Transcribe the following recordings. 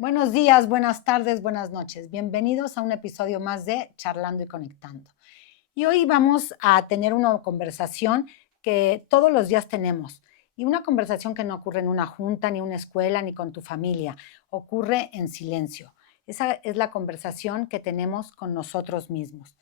Buenos días, buenas tardes, buenas noches. Bienvenidos a un episodio más de Charlando y Conectando. Y hoy vamos a tener una conversación que todos los días tenemos. Y una conversación que no ocurre en una junta, ni una escuela, ni con tu familia. Ocurre en silencio. Esa es la conversación que tenemos con nosotros mismos.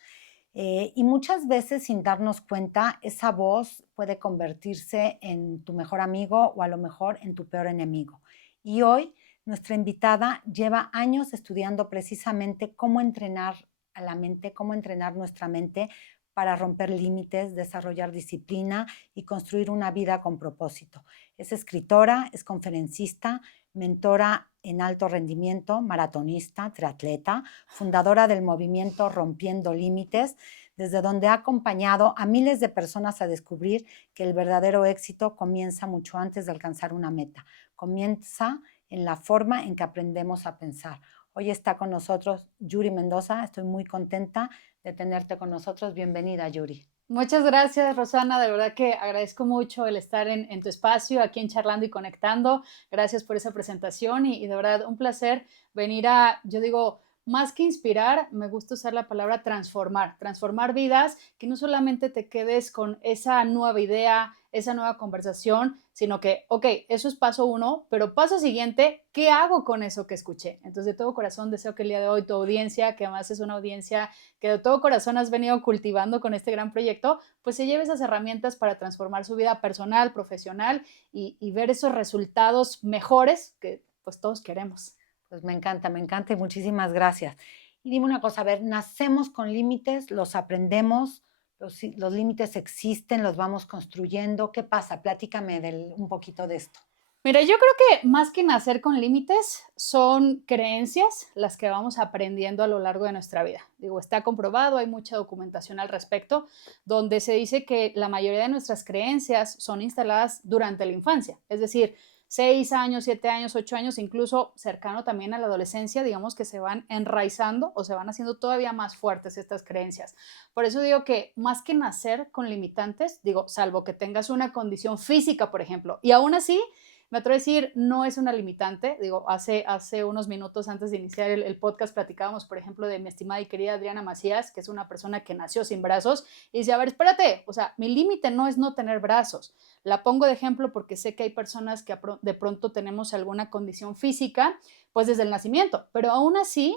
Y muchas veces, sin darnos cuenta, esa voz puede convertirse en tu mejor amigo o a lo mejor en tu peor enemigo. Y hoy nuestra invitada lleva años estudiando precisamente cómo entrenar a la mente, cómo entrenar nuestra mente para romper límites, desarrollar disciplina y construir una vida con propósito. Es escritora, es conferencista, mentora en alto rendimiento, maratonista, triatleta, fundadora del movimiento Rompiendo Límites, desde donde ha acompañado a miles de personas a descubrir que el verdadero éxito comienza mucho antes de alcanzar una meta. Comienza en la forma en que aprendemos a pensar. Hoy está con nosotros Yuri Mendoza. Estoy muy contenta de tenerte con nosotros. Bienvenida, Yuri. Muchas gracias, Rosana. De verdad que agradezco mucho el estar en tu espacio, aquí en Charlando y Conectando. Gracias por esa presentación y de verdad un placer venir yo digo, más que inspirar, me gusta usar la palabra transformar vidas, que no solamente te quedes con esa nueva idea, esa nueva conversación, sino que, ok, eso es paso uno, pero paso siguiente, ¿qué hago con eso que escuché? Entonces, de todo corazón deseo que el día de hoy tu audiencia, que además es una audiencia que de todo corazón has venido cultivando con este gran proyecto, pues se lleve esas herramientas para transformar su vida personal, profesional y ver esos resultados mejores que pues todos queremos. Pues me encanta y muchísimas gracias. Y dime una cosa, a ver, nacemos con límites, los aprendemos, los límites existen, los vamos construyendo. ¿Qué pasa? Platícame un poquito de esto. Mira, yo creo que más que nacer con límites, son creencias las que vamos aprendiendo a lo largo de nuestra vida. Digo, está comprobado, hay mucha documentación al respecto, donde se dice que la mayoría de nuestras creencias son instaladas durante la infancia, es decir, 6 años, 7 años, 8 años, incluso cercano también a la adolescencia, digamos que se van enraizando o se van haciendo todavía más fuertes estas creencias. Por eso digo que más que nacer con limitantes, digo, salvo que tengas una condición física, por ejemplo, y aún así me atrevo a decir, no es una limitante. Digo, hace unos minutos antes de iniciar el podcast platicábamos, por ejemplo, de mi estimada y querida Adriana Macías, que es una persona que nació sin brazos, y dice, a ver, espérate, o sea, mi límite no es no tener brazos. La pongo de ejemplo porque sé que hay personas que de pronto tenemos alguna condición física, pues desde el nacimiento, pero aún así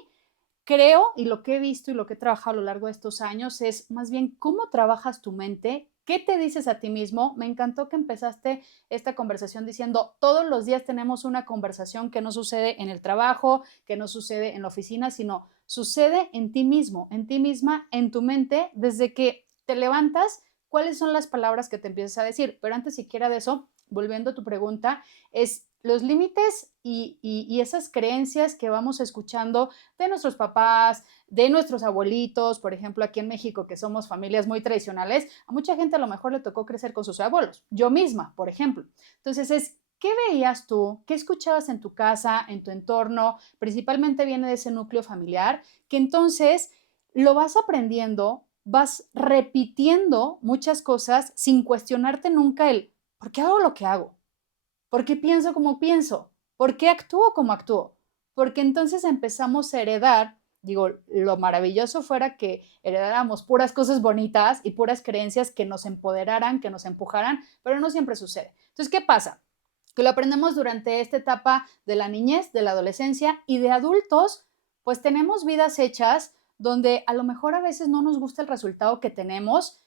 creo, y lo que he visto y lo que he trabajado a lo largo de estos años es más bien cómo trabajas tu mente, qué te dices a ti mismo. Me encantó que empezaste esta conversación diciendo, todos los días tenemos una conversación que no sucede en el trabajo, que no sucede en la oficina, sino sucede en ti mismo, en ti misma, en tu mente, desde que te levantas, cuáles son las palabras que te empiezas a decir. Pero antes siquiera de eso, volviendo a tu pregunta, es los límites y esas creencias que vamos escuchando de nuestros papás, de nuestros abuelitos, por ejemplo, aquí en México, que somos familias muy tradicionales, a mucha gente a lo mejor le tocó crecer con sus abuelos, yo misma, por ejemplo. Entonces ¿qué veías tú? ¿Qué escuchabas en tu casa, en tu entorno? Principalmente viene de ese núcleo familiar, que entonces lo vas aprendiendo, vas repitiendo muchas cosas sin cuestionarte nunca el ¿por qué hago lo que hago? ¿Por qué pienso como pienso? ¿Por qué actúo como actúo? Porque entonces empezamos a heredar, digo, lo maravilloso fuera que heredáramos puras cosas bonitas y puras creencias que nos empoderaran, que nos empujaran, pero no siempre sucede. Entonces, ¿qué pasa? Que lo aprendemos durante esta etapa de la niñez, de la adolescencia y de adultos, pues tenemos vidas hechas donde a lo mejor a veces no nos gusta el resultado que tenemos,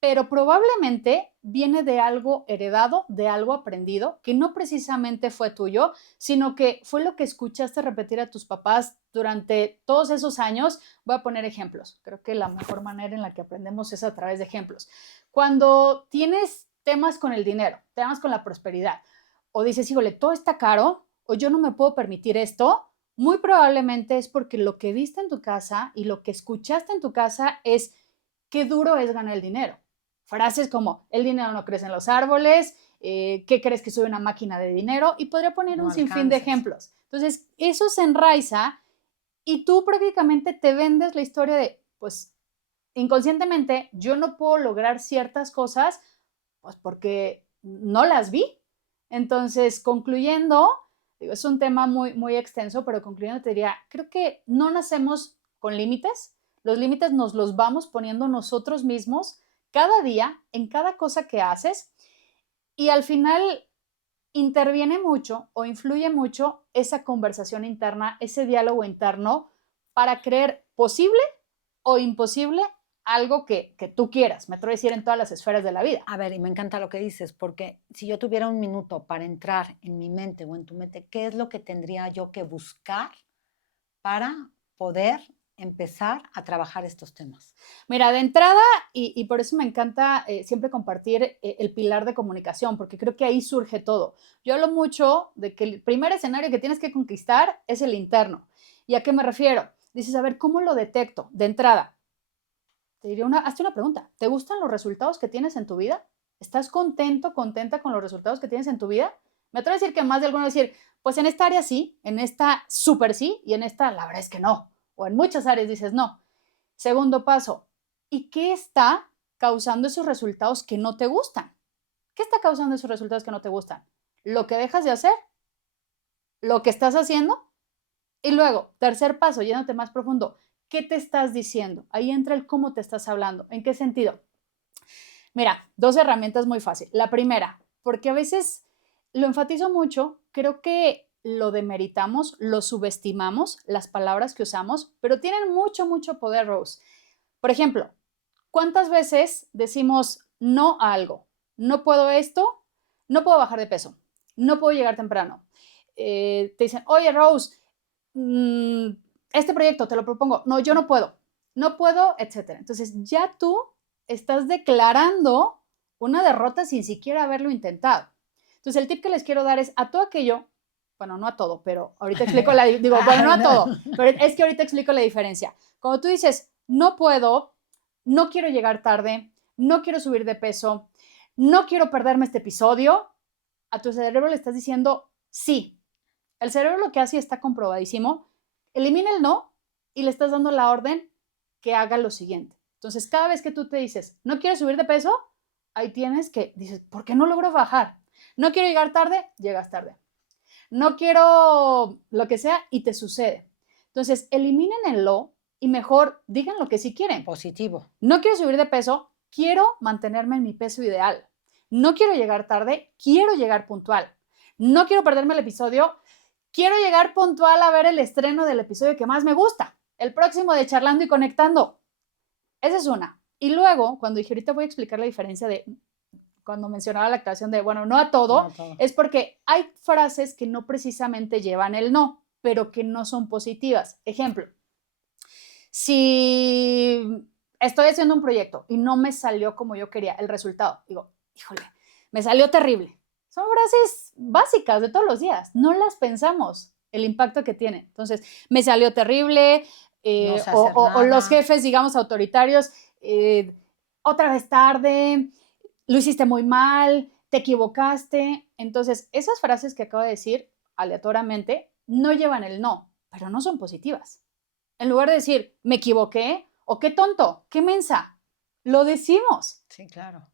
pero probablemente viene de algo heredado, de algo aprendido, que no precisamente fue tuyo, sino que fue lo que escuchaste repetir a tus papás durante todos esos años. Voy a poner ejemplos. Creo que la mejor manera en la que aprendemos es a través de ejemplos. Cuando tienes temas con el dinero, temas con la prosperidad, o dices, híjole, todo está caro, o yo no me puedo permitir esto, muy probablemente es porque lo que viste en tu casa y lo que escuchaste en tu casa es qué duro es ganar el dinero. Frases como, el dinero no crece en los árboles, ¿qué crees que soy una máquina de dinero? Y podría poner No un sinfín de alcanzas. ejemplos. Entonces, eso se enraiza y tú prácticamente te vendes la historia de, pues, inconscientemente, yo no puedo lograr ciertas cosas, pues porque no las vi. Entonces, concluyendo, Digo, es un tema muy, muy extenso, pero concluyendo te diría, creo que no nacemos con límites, los límites nos los vamos poniendo nosotros mismos cada día, en cada cosa que haces, y al final interviene mucho o influye mucho esa conversación interna, ese diálogo interno para creer posible o imposible algo que tú quieras, me atrevo a decir en todas las esferas de la vida. A ver, y me encanta lo que dices, porque si yo tuviera un minuto para entrar en mi mente o en tu mente, ¿qué es lo que tendría yo que buscar para poder empezar a trabajar estos temas? Mira, de entrada, y por eso me encanta siempre compartir el pilar de comunicación, porque creo que ahí surge todo. Yo hablo mucho de que el primer escenario que tienes que conquistar es el interno. ¿Y a qué me refiero? Dices, a ver, ¿cómo lo detecto? De entrada, te diría hazte una pregunta. ¿Te gustan los resultados que tienes en tu vida? ¿Estás contento, contenta con los resultados que tienes en tu vida? Me atrevo a decir que más de alguno decir, pues en esta área sí, en esta súper sí, y en esta la verdad es que no. O en muchas áreas dices no. Segundo paso, ¿y qué está causando esos resultados que no te gustan? ¿Qué está causando esos resultados que no te gustan? ¿Lo que dejas de hacer? ¿Lo que estás haciendo? Y luego, tercer paso, yéndote más profundo, ¿qué te estás diciendo? Ahí entra el cómo te estás hablando. ¿En qué sentido? Mira, dos herramientas muy fácil. La primera, porque a veces lo enfatizo mucho, creo que lo demeritamos, lo subestimamos, las palabras que usamos, pero tienen mucho, mucho poder, Rose. Por ejemplo, ¿cuántas veces decimos no a algo? No puedo esto, no puedo bajar de peso, no puedo llegar temprano. Te dicen, oye, Rose, este proyecto te lo propongo. No, yo no puedo, etcétera. Entonces ya tú estás declarando una derrota sin siquiera haberlo intentado. Entonces el tip que les quiero dar es a todo aquello, bueno, no a todo, pero ahorita explico bueno, no a todo, pero es que ahorita explico la diferencia. Cuando tú dices, no puedo, no quiero llegar tarde, no quiero subir de peso, no quiero perderme este episodio, a tu cerebro le estás diciendo sí. El cerebro lo que hace, está comprobadísimo, elimina el no y le estás dando la orden que haga lo siguiente. Entonces, cada vez que tú te dices, no quiero subir de peso, ahí tienes que, dices, ¿por qué no logro bajar? No quiero llegar tarde, llegas tarde. No quiero lo que sea y te sucede. Entonces, eliminen el lo y mejor digan lo que sí quieren. Positivo. No quiero subir de peso, quiero mantenerme en mi peso ideal. No quiero llegar tarde, quiero llegar puntual. No quiero perderme el episodio, quiero llegar puntual a ver el estreno del episodio que más me gusta, el próximo de Charlando y Conectando. Esa es una. Y luego, cuando dije, ahorita voy a explicar la diferencia de cuando mencionaba la aclaración de, bueno, no a todo, es porque hay frases que no precisamente llevan el no, pero que no son positivas. Ejemplo, si estoy haciendo un proyecto y no me salió como yo quería el resultado, digo, híjole, me salió terrible. Son frases básicas de todos los días, no las pensamos, el impacto que tiene. Entonces, me salió terrible, no sé o los jefes, digamos, autoritarios, otra vez tarde, lo hiciste muy mal, te equivocaste. Entonces, esas frases que acabo de decir aleatoriamente no llevan el no, pero no son positivas. En lugar de decir, me equivoqué, o qué tonto, qué mensa, lo decimos. Sí, claro.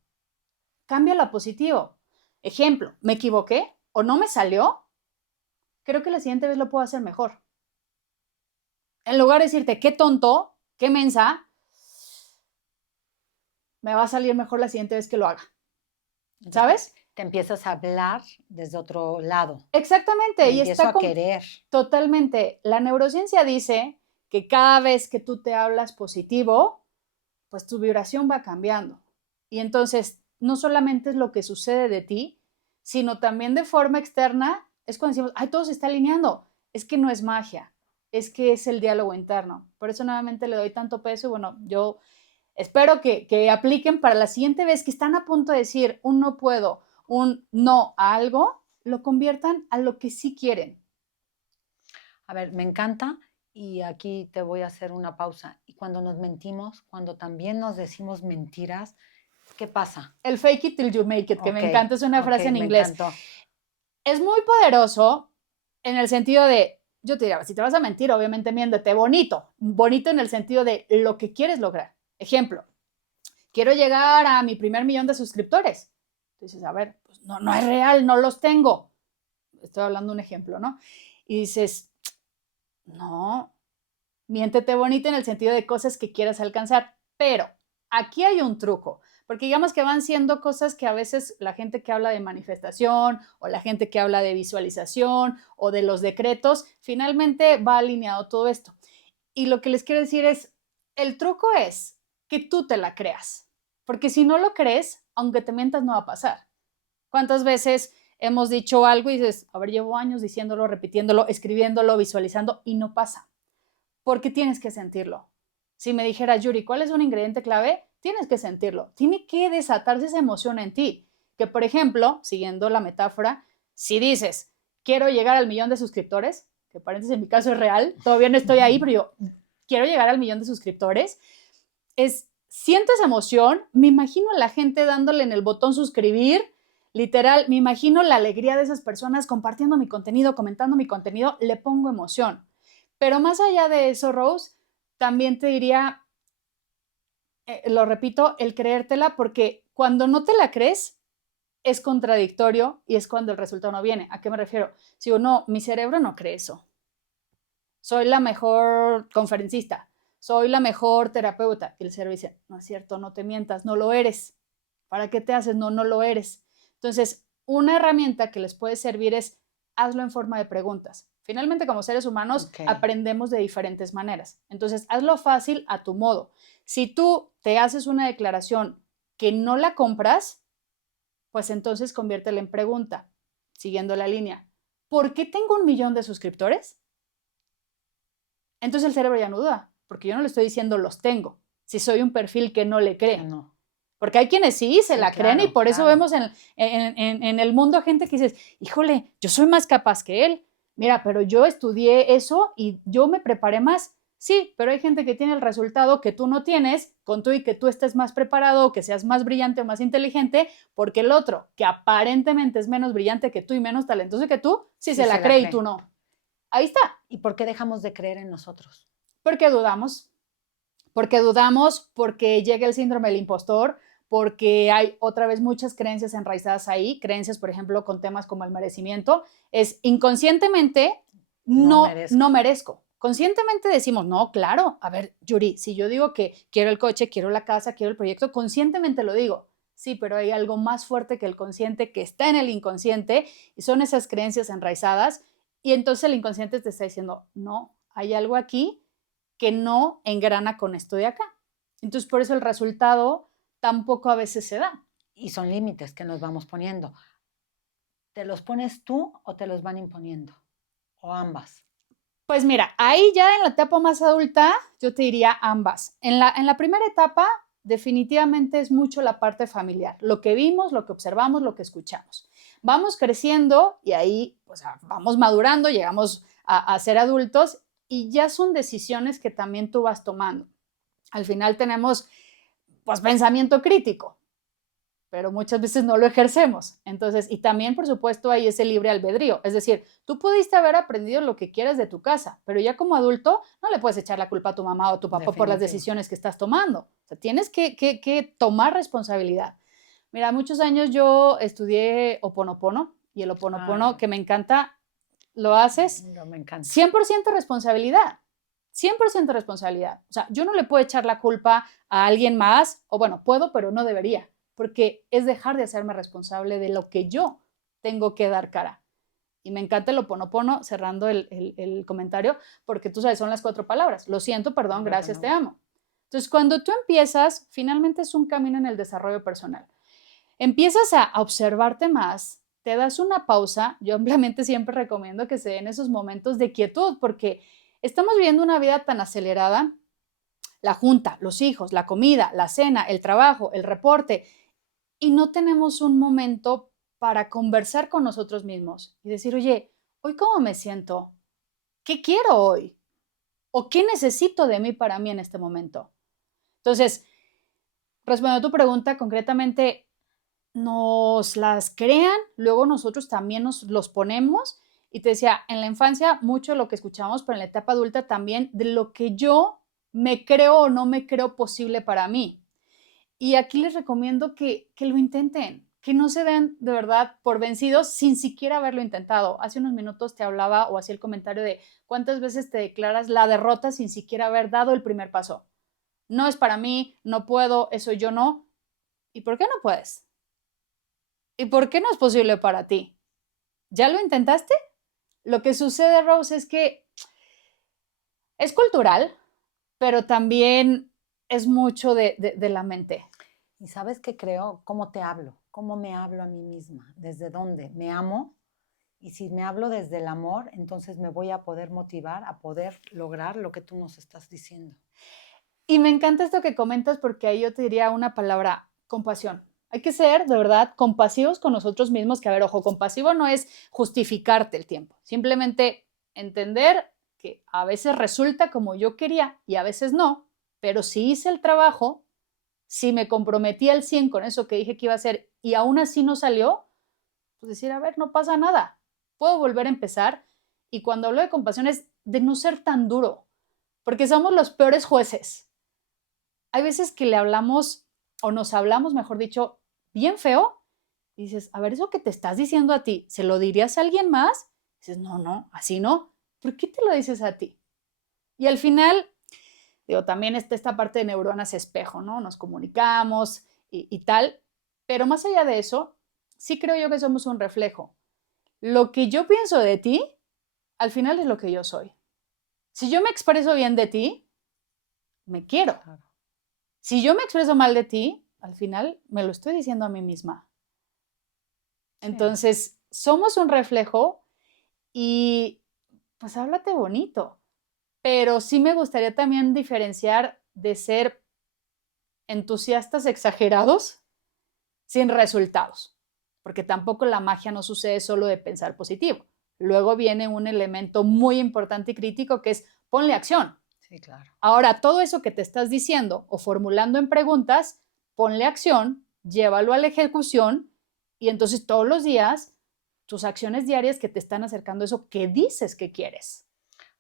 Cámbialo a positivo. Ejemplo, me equivoqué o no me salió, creo que la siguiente vez lo puedo hacer mejor. En lugar de decirte, qué tonto, qué mensa, me va a salir mejor la siguiente vez que lo haga. ¿Sabes? Te empiezas a hablar desde otro lado. Exactamente. Y empiezo a querer. Totalmente. La neurociencia dice que cada vez que tú te hablas positivo, pues tu vibración va cambiando. Y entonces, no solamente es lo que sucede de ti, sino también de forma externa, es cuando decimos, ay, todo se está alineando. Es que no es magia, es que es el diálogo interno. Por eso nuevamente le doy tanto peso y bueno, yo espero que apliquen para la siguiente vez que están a punto de decir un no puedo, un no a algo, lo conviertan a lo que sí quieren. A ver, me encanta y aquí te voy a hacer una pausa. Y cuando nos mentimos, cuando también nos decimos mentiras, ¿qué pasa? El fake it till you make it, que me encanta, es una frase en inglés. Encantó. Es muy poderoso en el sentido de, yo te diría, si te vas a mentir, obviamente miéntete bonito, bonito en el sentido de lo que quieres lograr. Ejemplo, quiero llegar a mi primer 1,000,000 de suscriptores. Entonces, a ver, pues no es real, no los tengo. estoy hablando un ejemplo, ¿no? Y dices, no, miéntete bonita en el sentido de cosas que quieras alcanzar, pero aquí hay un truco, porque digamos que van siendo cosas que a veces la gente que habla de manifestación o la gente que habla de visualización o de los decretos, finalmente va alineado todo esto. Y lo que les quiero decir es, el truco es que tú te la creas, porque si no lo crees, aunque te mientas, no va a pasar. ¿Cuántas veces hemos dicho algo y dices, a ver, llevo años diciéndolo, repitiéndolo, escribiéndolo, visualizando y no pasa? Porque tienes que sentirlo. Si me dijera, Yuri, ¿cuál es un ingrediente clave? Tienes que sentirlo. Tiene que desatarse esa emoción en ti. Que, por ejemplo, siguiendo la metáfora, si dices, quiero llegar al 1,000,000 de suscriptores, que paréntesis en mi caso es real, todavía no estoy ahí, pero yo quiero llegar al 1,000,000 de suscriptores, siento esa emoción, me imagino a la gente dándole en el botón suscribir, literal, me imagino la alegría de esas personas compartiendo mi contenido, comentando mi contenido, le pongo emoción. Pero más allá de eso, Rose, también te diría, lo repito, el creértela, porque cuando no te la crees, es contradictorio y es cuando el resultado no viene. ¿A qué me refiero? Si digo, no, mi cerebro no cree eso. Soy la mejor conferencista, soy la mejor terapeuta. Y el cerebro dice, no es cierto, no te mientas, no lo eres. ¿Para qué te haces? No, no lo eres. Entonces, una herramienta que les puede servir es hazlo en forma de preguntas. Finalmente, como seres humanos, aprendemos de diferentes maneras. Entonces, hazlo fácil a tu modo. Si tú te haces una declaración que no la compras, pues entonces conviértela en pregunta, siguiendo la línea. ¿Por qué tengo 1,000,000 de suscriptores? Entonces el cerebro ya no duda, porque yo no le estoy diciendo los tengo, si soy un perfil que no le cree. No. Porque hay quienes sí se la creen y por eso vemos en el mundo gente que dice, híjole, yo soy más capaz que él. Mira, pero yo estudié eso y yo me preparé más. Sí, pero hay gente que tiene el resultado que tú no tienes, con tú y que tú estés más preparado, que seas más brillante o más inteligente, porque el otro, que aparentemente es menos brillante que tú y menos talentoso que tú, sí se la cree y tú no. Ahí está. ¿Y por qué dejamos de creer en nosotros? Porque dudamos. Porque llega el síndrome del impostor, porque hay otra vez muchas creencias enraizadas ahí, creencias, por ejemplo, con temas como el merecimiento, es inconscientemente no merezco. Conscientemente decimos, no, claro, a ver, Yuri, si yo digo que quiero el coche, quiero la casa, quiero el proyecto, conscientemente lo digo. Sí, pero hay algo más fuerte que el consciente que está en el inconsciente y son esas creencias enraizadas y entonces el inconsciente te está diciendo, no, hay algo aquí que no engrana con esto de acá. Entonces, por eso el resultado tampoco a veces se da. Y son límites que nos vamos poniendo. ¿Te los pones tú o te los van imponiendo? ¿O ambas? Pues mira, ahí ya en la etapa más adulta, yo te diría ambas. En la primera etapa, definitivamente es mucho la parte familiar, lo que vimos, lo que observamos, lo que escuchamos. Vamos creciendo y ahí pues, vamos madurando, llegamos a ser adultos y ya son decisiones que también tú vas tomando. Al final tenemos pues pensamiento crítico, pero muchas veces no lo ejercemos. Entonces, y también, por supuesto, hay ese libre albedrío. Es decir, tú pudiste haber aprendido lo que quieres de tu casa, pero ya como adulto no le puedes echar la culpa a tu mamá o a tu papá por las decisiones que estás tomando. O sea, tienes que tomar responsabilidad. Mira, muchos años yo estudié Ho'oponopono y el Ho'oponopono, que me encanta, lo haces. No, me encanta. 100% responsabilidad. 100% responsabilidad. O sea, yo no le puedo echar la culpa a alguien más, o bueno, puedo, pero no debería, porque es dejar de hacerme responsable de lo que yo tengo que dar cara. Y me encanta el Ho'oponopono, cerrando el comentario, porque tú sabes, son las 4 palabras. Lo siento, perdón, gracias, te amo. Entonces, cuando tú empiezas, finalmente es un camino en el desarrollo personal. Empiezas a observarte más, te das una pausa. Yo ampliamente siempre recomiendo que se den esos momentos de quietud, porque estamos viviendo una vida tan acelerada, la junta, los hijos, la comida, la cena, el trabajo, el reporte, y no tenemos un momento para conversar con nosotros mismos y decir, oye, ¿hoy cómo me siento? ¿Qué quiero hoy? ¿O qué necesito de mí para mí en este momento? Entonces, respondiendo a tu pregunta concretamente, nos las crean, luego nosotros también nos los ponemos. Y te decía, en la infancia mucho lo que escuchamos, pero en la etapa adulta también de lo que yo me creo o no me creo posible para mí. Y aquí les recomiendo que lo intenten. que no se den de verdad por vencidos sin siquiera haberlo intentado. Hace unos minutos te hablaba o hacía el comentario de cuántas veces te declaras la derrota sin siquiera haber dado el primer paso. No es para mí, no puedo, eso yo no. ¿Y por qué no puedes? ¿Y por qué no es posible para ti? ¿Ya lo intentaste? Lo que sucede, Rose, es que es cultural, pero también es mucho de la mente. ¿Y sabes qué creo? ¿Cómo te hablo? ¿Cómo me hablo a mí misma? ¿Desde dónde? ¿Me amo? Y si me hablo desde el amor, entonces me voy a poder motivar a poder lograr lo que tú nos estás diciendo. Y me encanta esto que comentas porque ahí yo te diría una palabra, compasión. Hay que ser, de verdad, compasivos con nosotros mismos, que a ver, ojo, compasivo no es justificarte el tiempo, simplemente entender que a veces resulta como yo quería y a veces no, pero si hice el trabajo, si me comprometí al 100 con eso que dije que iba a hacer y aún así no salió, pues decir, a ver, no pasa nada, puedo volver a empezar. Y cuando hablo de compasión es de no ser tan duro, porque somos los peores jueces. Hay veces que le hablamos o nos hablamos, mejor dicho, bien feo y dices, a ver, eso que te estás diciendo a ti, ¿se lo dirías a alguien más? Y dices, no, no, así no. ¿Por qué te lo dices a ti? Y al final, digo, también está esta parte de neuronas espejo, ¿no? Nos comunicamos y tal, pero más allá de eso, sí creo yo que somos un reflejo. Lo que yo pienso de ti, al final es lo que yo soy. Si yo me expreso bien de ti, me quiero. Claro. Si yo me expreso mal de ti, al final me lo estoy diciendo a mí misma. Entonces, somos un reflejo y pues háblate bonito. Pero sí me gustaría también diferenciar de ser entusiastas exagerados sin resultados, porque tampoco la magia no sucede solo de pensar positivo. Luego viene un elemento muy importante y crítico que es ponle acción. Sí, claro. Ahora, todo eso que te estás diciendo o formulando en preguntas, ponle acción, llévalo a la ejecución y entonces todos los días tus acciones diarias que te están acercando a eso que dices que quieres.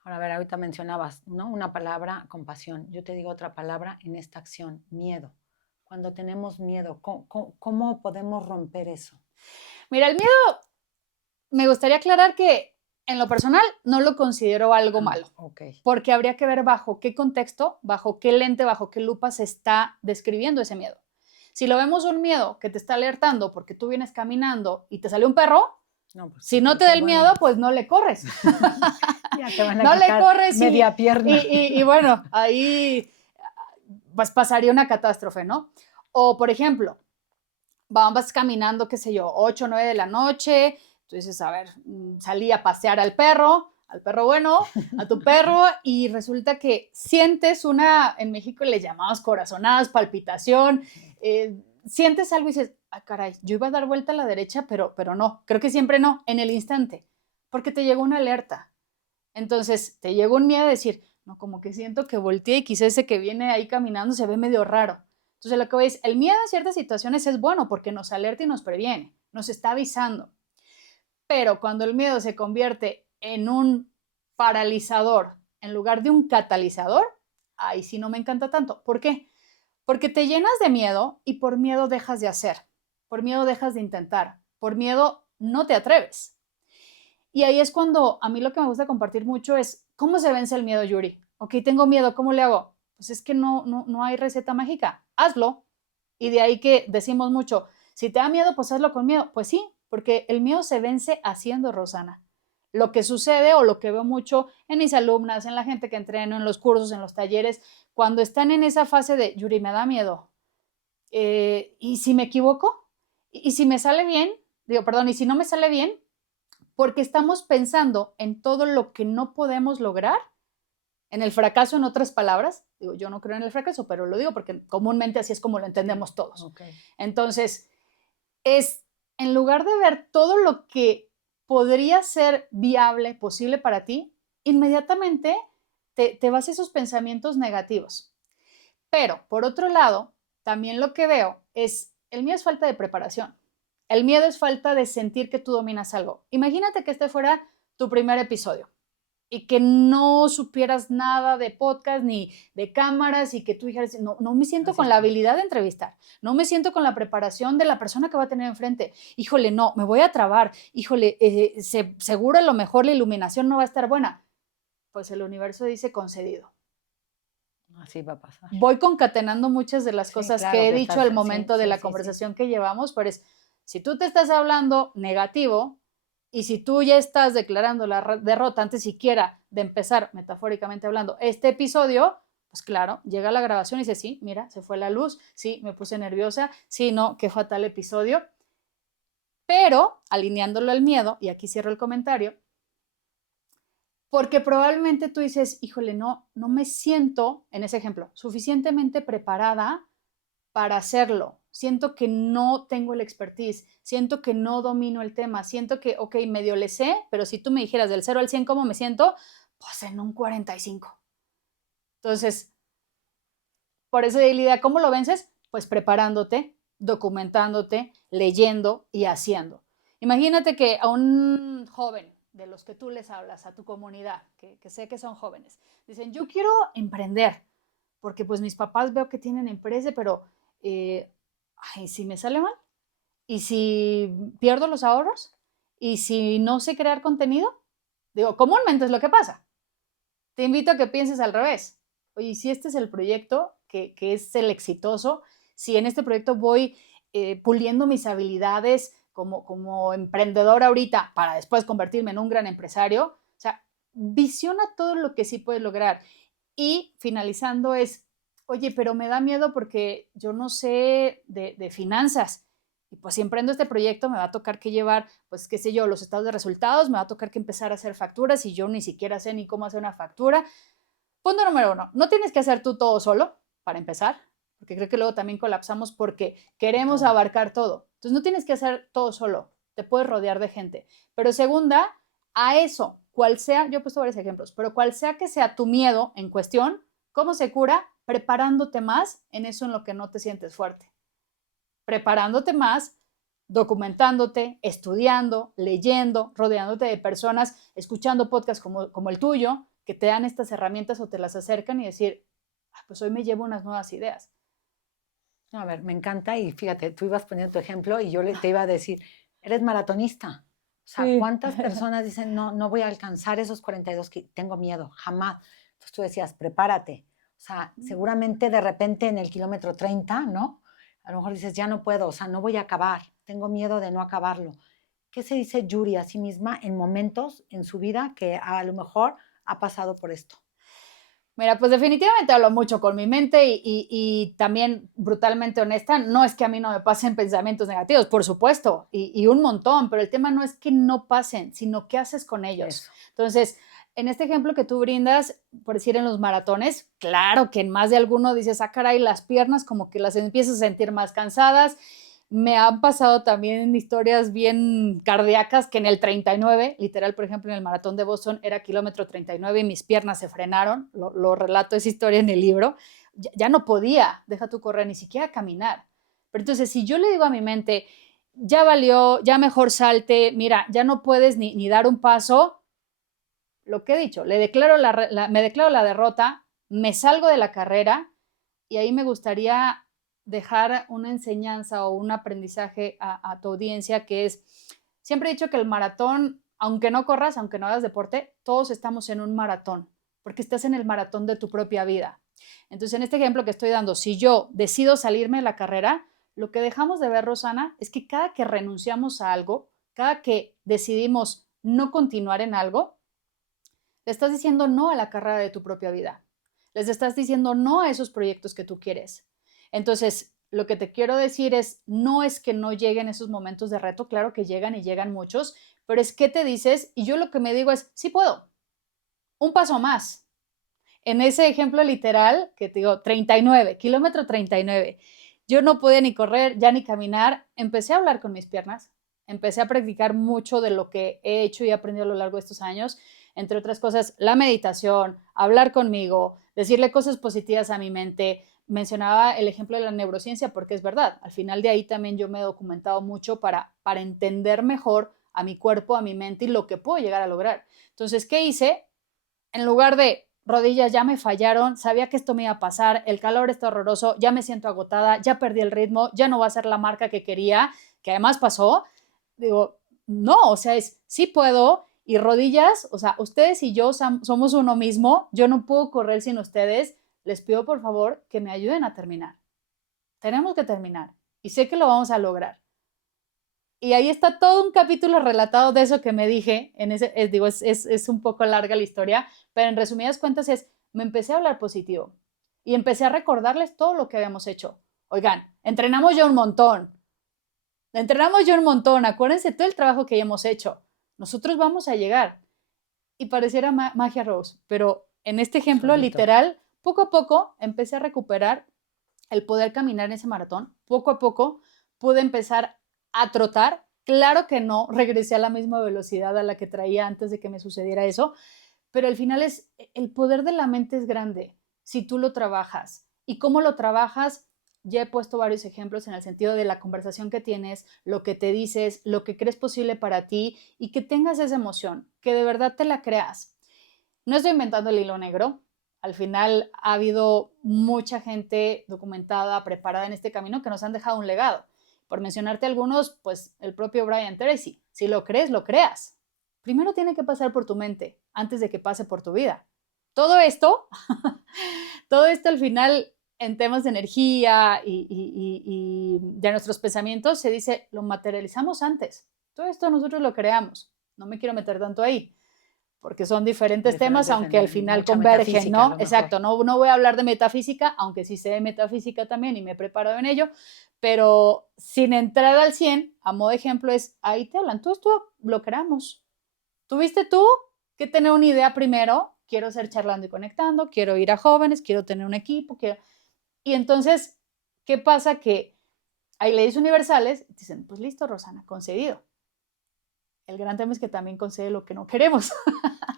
Ahora, a ver, ahorita mencionabas, ¿no? Una palabra, compasión. Yo te digo otra palabra en esta acción, miedo. Cuando tenemos miedo, ¿cómo podemos romper eso? Mira, el miedo, me gustaría aclarar que en lo personal no lo considero algo malo, Okay. porque habría que ver bajo qué contexto, bajo qué lente, bajo qué lupa se está describiendo ese miedo. Si lo vemos un miedo que te está alertando porque tú vienes caminando y te sale un perro, No, pues, si no te da el miedo, pues no le corres. Ya te van a no le quitar corres media pierna. Y bueno, ahí pues pasaría una catástrofe, ¿no? O por ejemplo, vas caminando, qué sé yo, 8 o 9 de la noche, tú dices, a ver, salí a pasear al perro bueno, a tu perro, y resulta que sientes una, en México le llamamos corazonadas, palpitación, sientes algo y dices, ah, caray, yo iba a dar vuelta a la derecha, pero no, creo que siempre no, en el instante, porque te llegó una alerta. Entonces, te llegó un miedo de decir, no, como que siento que volteé y quizás ese que viene ahí caminando se ve medio raro. Entonces, lo que veis, el miedo a ciertas situaciones es bueno porque nos alerta y nos previene, nos está avisando. Pero cuando el miedo se convierte en un paralizador en lugar de un catalizador, ahí sí no me encanta tanto. ¿Por qué? Porque te llenas de miedo y por miedo dejas de hacer, por miedo dejas de intentar, por miedo no te atreves. Y ahí es cuando a mí lo que me gusta compartir mucho es cómo se vence el miedo, Yuri. Ok, tengo miedo, ¿cómo le hago? Pues es que no hay receta mágica. Hazlo. Y de ahí que decimos mucho, si te da miedo, pues hazlo con miedo. Pues sí, porque el miedo se vence haciendo, Rosana. Lo que sucede o lo que veo mucho en mis alumnas, en la gente que entreno, en los cursos, en los talleres, cuando están en esa fase de, Yuri, me da miedo. ¿Y si me equivoco? ¿Y si me sale bien? Digo, perdón, ¿y si no me sale bien? Porque estamos pensando en todo lo que no podemos lograr, en el fracaso, en otras palabras. Digo, yo no creo en el fracaso, pero lo digo porque comúnmente así es como lo entendemos todos. Okay. Entonces, es en lugar de ver todo lo que podría ser viable, posible para ti, inmediatamente te vas a esos pensamientos negativos. Pero, por otro lado, también lo que veo es, el miedo es falta de preparación. El miedo es falta de sentir que tú dominas algo. Imagínate que este fuera tu primer episodio. y que no supieras nada de podcast ni de cámaras y que tú dijeras, no, no me siento con la habilidad de entrevistar, no me siento con la preparación de la persona que va a tener enfrente, híjole, no, me voy a trabar, híjole, seguro a lo mejor la iluminación no va a estar buena. Pues el universo dice concedido. Así va a pasar. Voy concatenando muchas de las cosas claro, que he dicho al momento de la conversación que llevamos, pero es, si tú te estás hablando negativo y si tú ya estás declarando la derrota antes siquiera de empezar, metafóricamente hablando, este episodio, pues claro, llega la grabación y dice, sí, mira, se fue la luz, sí, me puse nerviosa, sí, no, qué fatal episodio. Pero alineándolo al miedo, y aquí cierro el comentario, porque probablemente tú dices, híjole, no me siento, en ese ejemplo, suficientemente preparada para hacerlo. Siento que no tengo el expertise, siento que no domino el tema, siento que, ok, medio le sé, pero si tú me dijeras del 0 al 100 cómo me siento, pues en un 45. Entonces, por esa debilidad, ¿cómo lo vences? Pues preparándote, documentándote, leyendo y haciendo. Imagínate que a un joven de los que tú les hablas, a tu comunidad, que sé que son jóvenes, dicen, yo quiero emprender, porque pues mis papás veo que tienen empresa, pero ay, si me sale mal, y si pierdo los ahorros, y si no sé crear contenido, digo, comúnmente es lo que pasa. Te invito a que pienses al revés. Oye, si este es el proyecto que es el exitoso, si en este proyecto voy puliendo mis habilidades como emprendedor ahorita para después convertirme en un gran empresario, o sea, visiona todo lo que sí puedes lograr. Y finalizando es, oye, pero me da miedo porque yo no sé de finanzas. Y pues si emprendo este proyecto me va a tocar que llevar, pues qué sé yo, los estados de resultados, me va a tocar que empezar a hacer facturas y yo ni siquiera sé ni cómo hacer una factura. Punto número 1, no tienes que hacer tú todo solo, para empezar, porque creo que luego también colapsamos porque queremos abarcar todo. Entonces no tienes que hacer todo solo, te puedes rodear de gente. Pero segunda, a eso, cual sea, yo he puesto varios ejemplos, pero cual sea que sea tu miedo en cuestión, ¿cómo se cura? Preparándote más en eso en lo que no te sientes fuerte. Preparándote más, documentándote, estudiando, leyendo, rodeándote de personas, escuchando podcasts como el tuyo, que te dan estas herramientas o te las acercan y decir, pues hoy me llevo unas nuevas ideas. A ver, me encanta y fíjate, tú ibas poniendo tu ejemplo y yo te iba a decir, eres maratonista. O sea, sí. ¿Cuántas personas dicen, no voy a alcanzar esos 42 que tengo miedo, jamás? Entonces tú decías, prepárate. O sea, seguramente de repente en el kilómetro 30, ¿no? A lo mejor dices, ya no puedo, o sea, no voy a acabar, tengo miedo de no acabarlo. ¿Qué se dice Yuri a sí misma en momentos en su vida que a lo mejor ha pasado por esto? Mira, pues definitivamente hablo mucho con mi mente y también brutalmente honesta, no es que a mí no me pasen pensamientos negativos, por supuesto, y un montón, pero el tema no es que no pasen, sino qué haces con ellos. Eso. Entonces, en este ejemplo que tú brindas, por decir en los maratones, claro que en más de alguno dices, ah, caray, las piernas como que las empiezas a sentir más cansadas. Me han pasado también historias bien cardíacas que en el 39, literal, por ejemplo, en el maratón de Boston era kilómetro 39 y mis piernas se frenaron, lo relato esa historia en el libro, ya no podía, deja tu correr, ni siquiera caminar. Pero entonces, si yo le digo a mi mente, ya valió, ya mejor salte, mira, ya no puedes ni dar un paso, lo que he dicho, me declaro la derrota, me salgo de la carrera y ahí me gustaría dejar una enseñanza o un aprendizaje a tu audiencia, que es, siempre he dicho que el maratón, aunque no corras, aunque no hagas deporte, todos estamos en un maratón, porque estás en el maratón de tu propia vida. Entonces, en este ejemplo que estoy dando, si yo decido salirme de la carrera, lo que dejamos de ver, Rosana, es que cada que renunciamos a algo, cada que decidimos no continuar en algo, le estás diciendo no a la carrera de tu propia vida. Les estás diciendo no a esos proyectos que tú quieres. Entonces, lo que te quiero decir no es que no lleguen esos momentos de reto, claro que llegan y llegan muchos, pero es que te dices, y yo lo que me digo es, sí puedo, un paso más. En ese ejemplo literal, que te digo, 39, kilómetro 39, yo no podía ni correr, ya ni caminar, empecé a hablar con mis piernas, empecé a practicar mucho de lo que he hecho y aprendido a lo largo de estos años, entre otras cosas, la meditación, hablar conmigo, decirle cosas positivas a mi mente. Mencionaba el ejemplo de la neurociencia porque es verdad, al final de ahí también yo me he documentado mucho para entender mejor a mi cuerpo, a mi mente y lo que puedo llegar a lograr. Entonces, ¿qué hice? en lugar de rodillas ya me fallaron, sabía que esto me iba a pasar, el calor está horroroso, ya me siento agotada, ya perdí el ritmo, ya no va a ser la marca que quería, que además pasó, digo, no, o sea, sí puedo, y rodillas, o sea, ustedes y yo somos uno mismo, yo no puedo correr sin ustedes, les pido por favor que me ayuden a terminar. Tenemos que terminar, y sé que lo vamos a lograr. Y ahí está todo un capítulo relatado de eso que me dije, es un poco larga la historia, pero en resumidas cuentas me empecé a hablar positivo y empecé a recordarles todo lo que habíamos hecho. Oigan, entrenamos ya un montón, acuérdense todo el trabajo que ya hemos hecho, nosotros vamos a llegar. Y pareciera magia Rose, pero en este ejemplo literal, poco a poco empecé a recuperar el poder caminar en ese maratón, poco a poco pude empezar a trotar. Claro que no regresé a la misma velocidad a la que traía antes de que me sucediera eso, pero al final el poder de la mente es grande si tú lo trabajas. ¿Y cómo lo trabajas? Ya he puesto varios ejemplos en el sentido de la conversación que tienes, lo que te dices, lo que crees posible para ti y que tengas esa emoción, que de verdad te la creas. No estoy inventando el hilo negro. Al final ha habido mucha gente documentada, preparada en este camino que nos han dejado un legado. Por mencionarte algunos, pues el propio Brian Tracy. Si lo crees, lo creas. Primero tiene que pasar por tu mente antes de que pase por tu vida. Todo esto al final en temas de energía y de nuestros pensamientos se dice, lo materializamos antes. Todo esto nosotros lo creamos. No me quiero meter tanto ahí, porque son diferentes temas, aunque al final convergen, ¿no? Exacto, no voy a hablar de metafísica, aunque sí sé de metafísica también y me he preparado en ello, pero sin entrar al 100, a modo de ejemplo ahí te hablan, todo esto lo creamos. ¿Tuviste tú que tener una idea primero? Quiero ser charlando y conectando, quiero ir a jóvenes, quiero tener un equipo, y entonces, ¿qué pasa? Que hay leyes universales, dicen, pues listo, Rosana, concedido. El gran tema es que también concede lo que no queremos.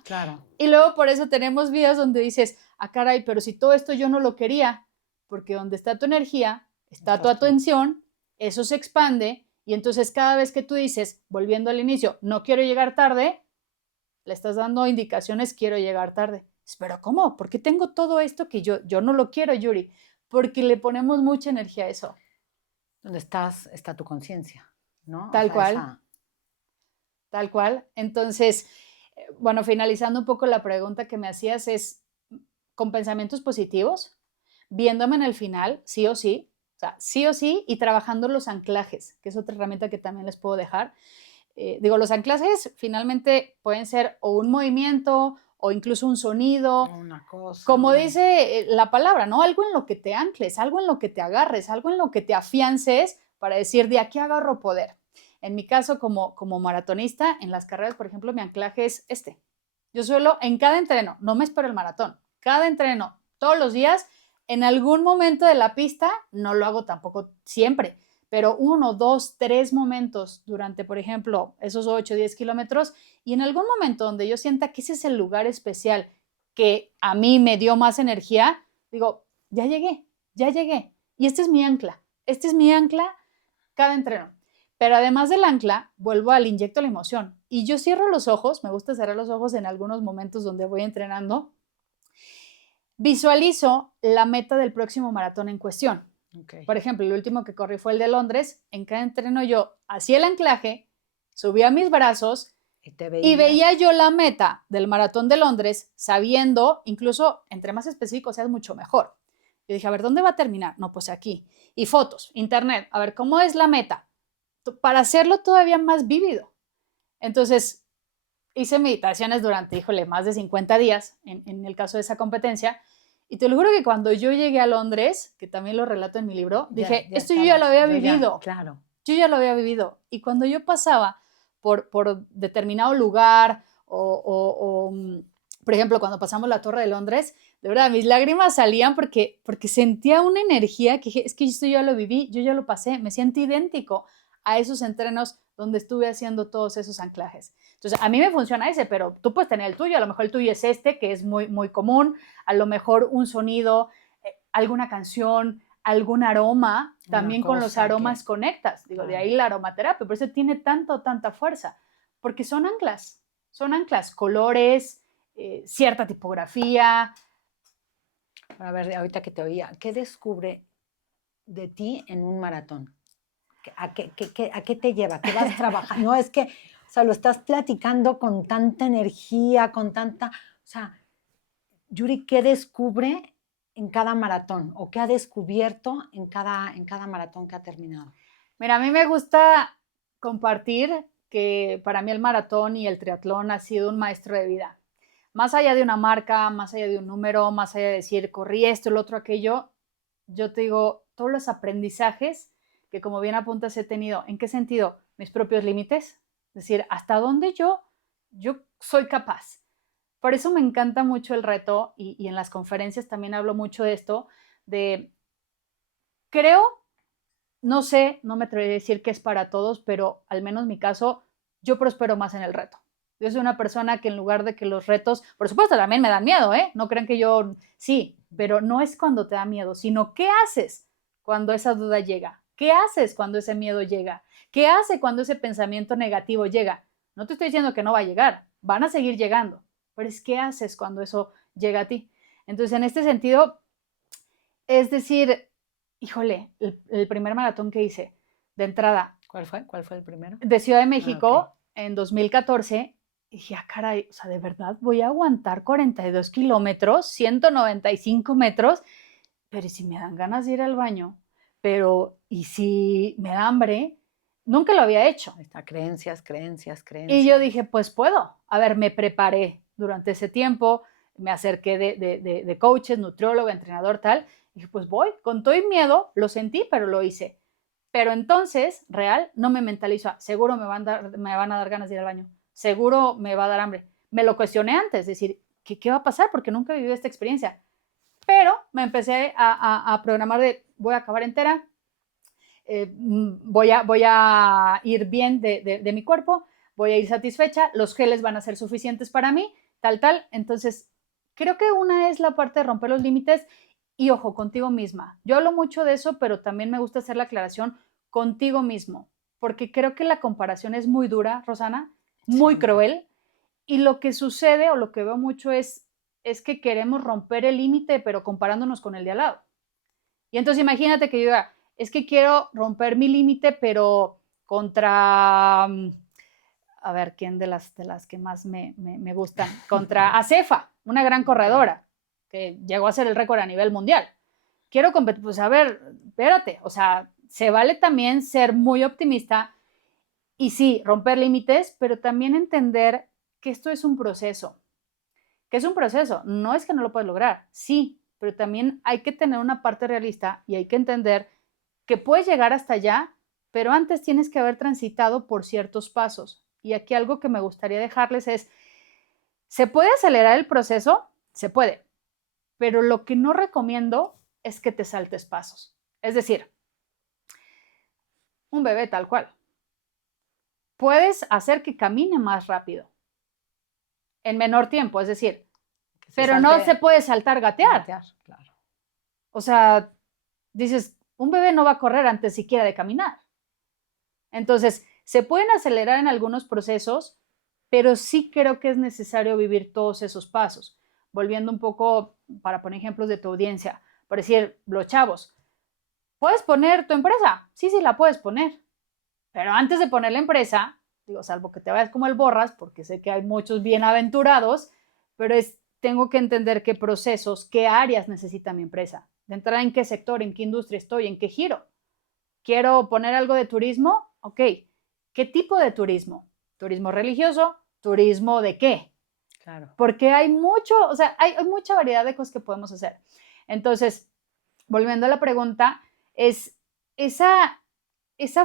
Claro. Y luego por eso tenemos videos donde dices, caray, pero si todo esto yo no lo quería, porque donde está tu energía, está tu atención, eso se expande, y entonces cada vez que tú dices, volviendo al inicio, no quiero llegar tarde, le estás dando indicaciones, quiero llegar tarde. Pero ¿cómo? ¿Por qué tengo todo esto que yo no lo quiero, Yuri? Porque le ponemos mucha energía a eso. Donde está tu conciencia, ¿no? Tal cual. Tal cual. Entonces, bueno, finalizando un poco la pregunta que me hacías es, con pensamientos positivos, viéndome en el final, sí o sí, y trabajando los anclajes, que es otra herramienta que también les puedo dejar. Los anclajes finalmente pueden ser o un movimiento o incluso un sonido, una cosa, como dice la palabra, ¿no? Algo en lo que te ancles, algo en lo que te agarres, algo en lo que te afiances para decir, de aquí agarro poder. En mi caso, como maratonista, en las carreras, por ejemplo, mi anclaje es este. Yo suelo, en cada entreno, no me espero el maratón, cada entreno, todos los días, en algún momento de la pista, no lo hago tampoco siempre, pero 1, 2, 3 momentos durante, por ejemplo, esos 8, 10 kilómetros, y en algún momento donde yo sienta que ese es el lugar especial que a mí me dio más energía, digo, ya llegué. Y este es mi ancla cada entreno. Pero además del ancla, vuelvo al inyecto la emoción. Y yo cierro los ojos, me gusta cerrar los ojos en algunos momentos donde voy entrenando. Visualizo la meta del próximo maratón en cuestión. Okay. Por ejemplo, el último que corrí fue el de Londres. En cada entreno yo hacía el anclaje, subía mis brazos y veía yo la meta del maratón de Londres sabiendo, incluso entre más específico seas mucho mejor. Yo dije, a ver, ¿dónde va a terminar? No, pues aquí. Y fotos, internet, a ver, ¿cómo es la meta? Para hacerlo todavía más vívido. Entonces, hice meditaciones durante, más de 50 días en el caso de esa competencia. Y te lo juro que cuando yo llegué a Londres, que también lo relato en mi libro, dije, esto yo ya lo había vivido. Claro. Yo ya lo había vivido. Y cuando yo pasaba por determinado lugar o, por ejemplo, cuando pasamos la Torre de Londres, de verdad, mis lágrimas salían porque sentía una energía que dije, es que esto ya lo viví, yo ya lo pasé, me siento idéntico a esos entrenos donde estuve haciendo todos esos anclajes. Entonces, a mí me funciona ese, pero tú puedes tener el tuyo, a lo mejor el tuyo es este, que es muy, muy común, a lo mejor un sonido, alguna canción, algún aroma, también con los aromas conectas, de ahí la aromaterapia, por eso tiene tanta fuerza, porque son anclas, colores, cierta tipografía. A ver, ahorita que te oía, ¿qué descubre de ti en un maratón? ¿A qué te lleva? ¿Qué vas trabajando? No, es que, o sea, lo estás platicando con tanta energía, con tanta, o sea, Yuri, ¿qué descubre en cada maratón o qué ha descubierto en cada maratón que ha terminado? Mira, a mí me gusta compartir que para mí el maratón y el triatlón ha sido un maestro de vida. Más allá de una marca, más allá de un número, más allá de decir corrí esto, el otro, aquello, yo te digo, todos los aprendizajes que como bien apuntas he tenido, ¿en qué sentido? Mis propios límites, es decir, hasta dónde yo soy capaz. Por eso me encanta mucho el reto y en las conferencias también hablo mucho de esto, de creo, no sé, no me atrevería a decir que es para todos, pero al menos en mi caso, yo prospero más en el reto. Yo soy una persona que en lugar de que los retos, por supuesto, también me dan miedo, ¿eh? No crean que yo, sí, pero no es cuando te da miedo, sino qué haces cuando esa duda llega. ¿Qué haces cuando ese miedo llega? ¿Qué hace cuando ese pensamiento negativo llega? No te estoy diciendo que no va a llegar, van a seguir llegando, pero es qué haces cuando eso llega a ti. Entonces, en este sentido, es decir, híjole, el primer maratón que hice de entrada. ¿Cuál fue? ¿Cuál fue el primero? De Ciudad de México, en 2014. Y dije, caray, o sea, ¿de verdad voy a aguantar 42 kilómetros, 195 metros? Pero ¿y si me dan ganas de ir al baño? Pero, ¿y si me da hambre? Nunca lo había hecho. Ahí está, creencias. Y yo dije, pues puedo. A ver, me preparé durante ese tiempo, me acerqué de coaches, nutriólogo, entrenador, tal. Y dije, pues voy. Con todo y miedo, lo sentí, pero lo hice. Pero entonces, real, no me mentalizo, seguro me van a dar ganas de ir al baño, seguro me va a dar hambre. Me lo cuestioné antes, es decir, ¿qué va a pasar? Porque nunca he vivido esta experiencia. Pero me empecé a programar de, voy a acabar entera, voy a ir bien de mi cuerpo, voy a ir satisfecha, los geles van a ser suficientes para mí, tal. Entonces, creo que una es la parte de romper los límites y ojo, contigo misma. Yo hablo mucho de eso, pero también me gusta hacer la aclaración contigo mismo, porque creo que la comparación es muy dura, Rosana, muy cruel, y lo que sucede o lo que veo mucho es que queremos romper el límite, pero comparándonos con el de al lado. Y entonces imagínate que yo diga, es que quiero romper mi límite, pero contra, a ver, ¿quién de las que más me gustan? Contra Acefa, una gran corredora, que llegó a ser el récord a nivel mundial. Quiero competir, pues a ver, espérate, o sea, se vale también ser muy optimista y sí, romper límites, pero también entender que esto es un proceso. ¿Qué es un proceso? No es que no lo puedes lograr, sí, pero también hay que tener una parte realista y hay que entender que puedes llegar hasta allá, pero antes tienes que haber transitado por ciertos pasos. Y aquí algo que me gustaría dejarles es, ¿se puede acelerar el proceso? Se puede, pero lo que no recomiendo es que te saltes pasos. Es decir, un bebé tal cual. Puedes hacer que camine más rápido, en menor tiempo, es decir, pero no se puede saltar gatear. Claro. O sea, dices, un bebé no va a correr antes siquiera de caminar. Entonces, se pueden acelerar en algunos procesos, pero sí creo que es necesario vivir todos esos pasos. Volviendo un poco, para poner ejemplos de tu audiencia, por decir, los chavos, ¿puedes poner tu empresa? Sí, la puedes poner. Pero antes de poner la empresa, digo, salvo que te vayas como el borras, porque sé que hay muchos bienaventurados, pero tengo que entender qué procesos, qué áreas necesita mi empresa. De entrada, en qué sector, en qué industria estoy, en qué giro. ¿Quiero poner algo de turismo? Ok. ¿Qué tipo de turismo? ¿Turismo religioso? ¿Turismo de qué? Claro. Porque hay mucho, o sea, hay mucha variedad de cosas que podemos hacer. Entonces, volviendo a la pregunta, es esa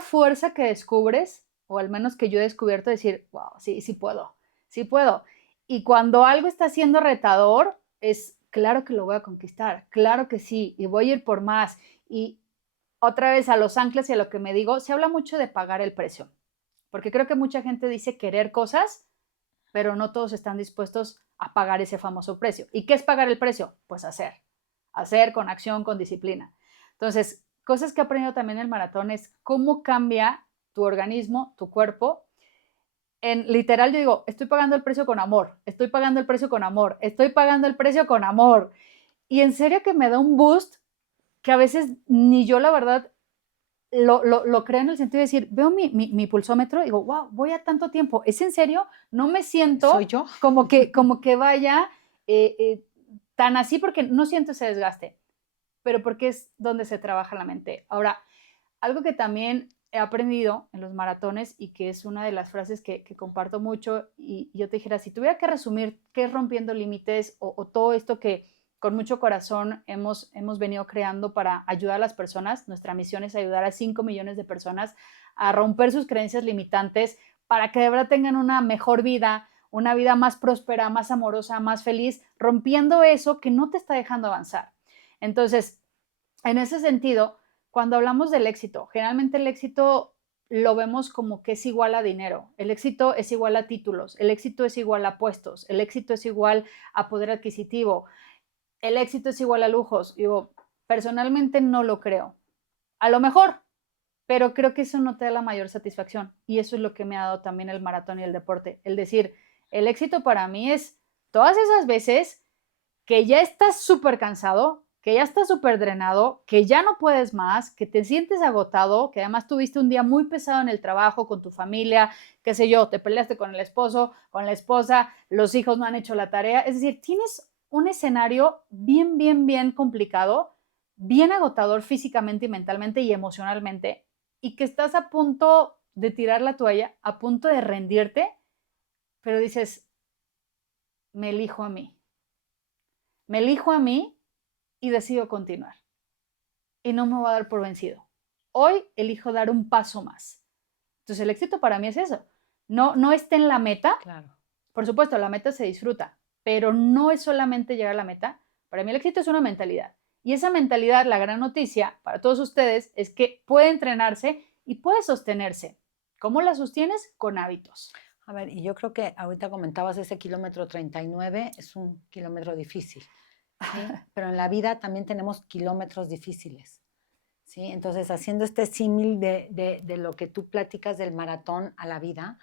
fuerza que descubres, o al menos que yo he descubierto, decir, wow, sí puedo. Y cuando algo está siendo retador, es claro que lo voy a conquistar, claro que sí, y voy a ir por más. Y otra vez a los anclas y a lo que me digo, se habla mucho de pagar el precio, porque creo que mucha gente dice querer cosas, pero no todos están dispuestos a pagar ese famoso precio. ¿Y qué es pagar el precio? Pues hacer con acción, con disciplina. Entonces, cosas que he aprendido también en el maratón es cómo cambia tu organismo, tu cuerpo, literal yo digo, estoy pagando el precio con amor, estoy pagando el precio con amor, estoy pagando el precio con amor. Y en serio que me da un boost que a veces ni yo la verdad lo creo en el sentido de decir, veo mi pulsómetro y digo, wow, voy a tanto tiempo. ¿Es en serio? No me siento ¿Soy yo? como que vaya tan así porque no siento ese desgaste, pero porque es donde se trabaja la mente. Ahora, algo que también he aprendido en los maratones y que es una de las frases que comparto mucho y yo te dijera, si tuviera que resumir qué es rompiendo límites o todo esto que con mucho corazón hemos venido creando para ayudar a las personas, nuestra misión es ayudar a 5 millones de personas a romper sus creencias limitantes para que de verdad tengan una mejor vida, una vida más próspera, más amorosa, más feliz, rompiendo eso que no te está dejando avanzar. Entonces, en ese sentido, cuando hablamos del éxito, generalmente el éxito lo vemos como que es igual a dinero, el éxito es igual a títulos, el éxito es igual a puestos, el éxito es igual a poder adquisitivo, el éxito es igual a lujos. Digo, personalmente no lo creo. A lo mejor, pero creo que eso no te da la mayor satisfacción. Y eso es lo que me ha dado también el maratón y el deporte. El decir, el éxito para mí es todas esas veces que ya estás súper cansado, que ya estás súper drenado, que ya no puedes más, que te sientes agotado, que además tuviste un día muy pesado en el trabajo, con tu familia, qué sé yo, te peleaste con el esposo, con la esposa, los hijos no han hecho la tarea. Es decir, tienes un escenario bien complicado, bien agotador físicamente y mentalmente y emocionalmente, y que estás a punto de tirar la toalla, a punto de rendirte, pero dices, me elijo a mí. Me elijo a mí y decido continuar. Y no me voy a dar por vencido. Hoy elijo dar un paso más. Entonces el éxito para mí es eso. No está en la meta. Claro. Por supuesto, la meta se disfruta, pero no es solamente llegar a la meta. Para mí el éxito es una mentalidad. Y esa mentalidad, la gran noticia para todos ustedes es que puede entrenarse y puede sostenerse. ¿Cómo la sostienes? Con hábitos. A ver, y yo creo que ahorita comentabas ese kilómetro 39 es un kilómetro difícil, ¿sí? Pero en la vida también tenemos kilómetros difíciles, ¿sí? Entonces, haciendo este símil de lo que tú platicas del maratón a la vida,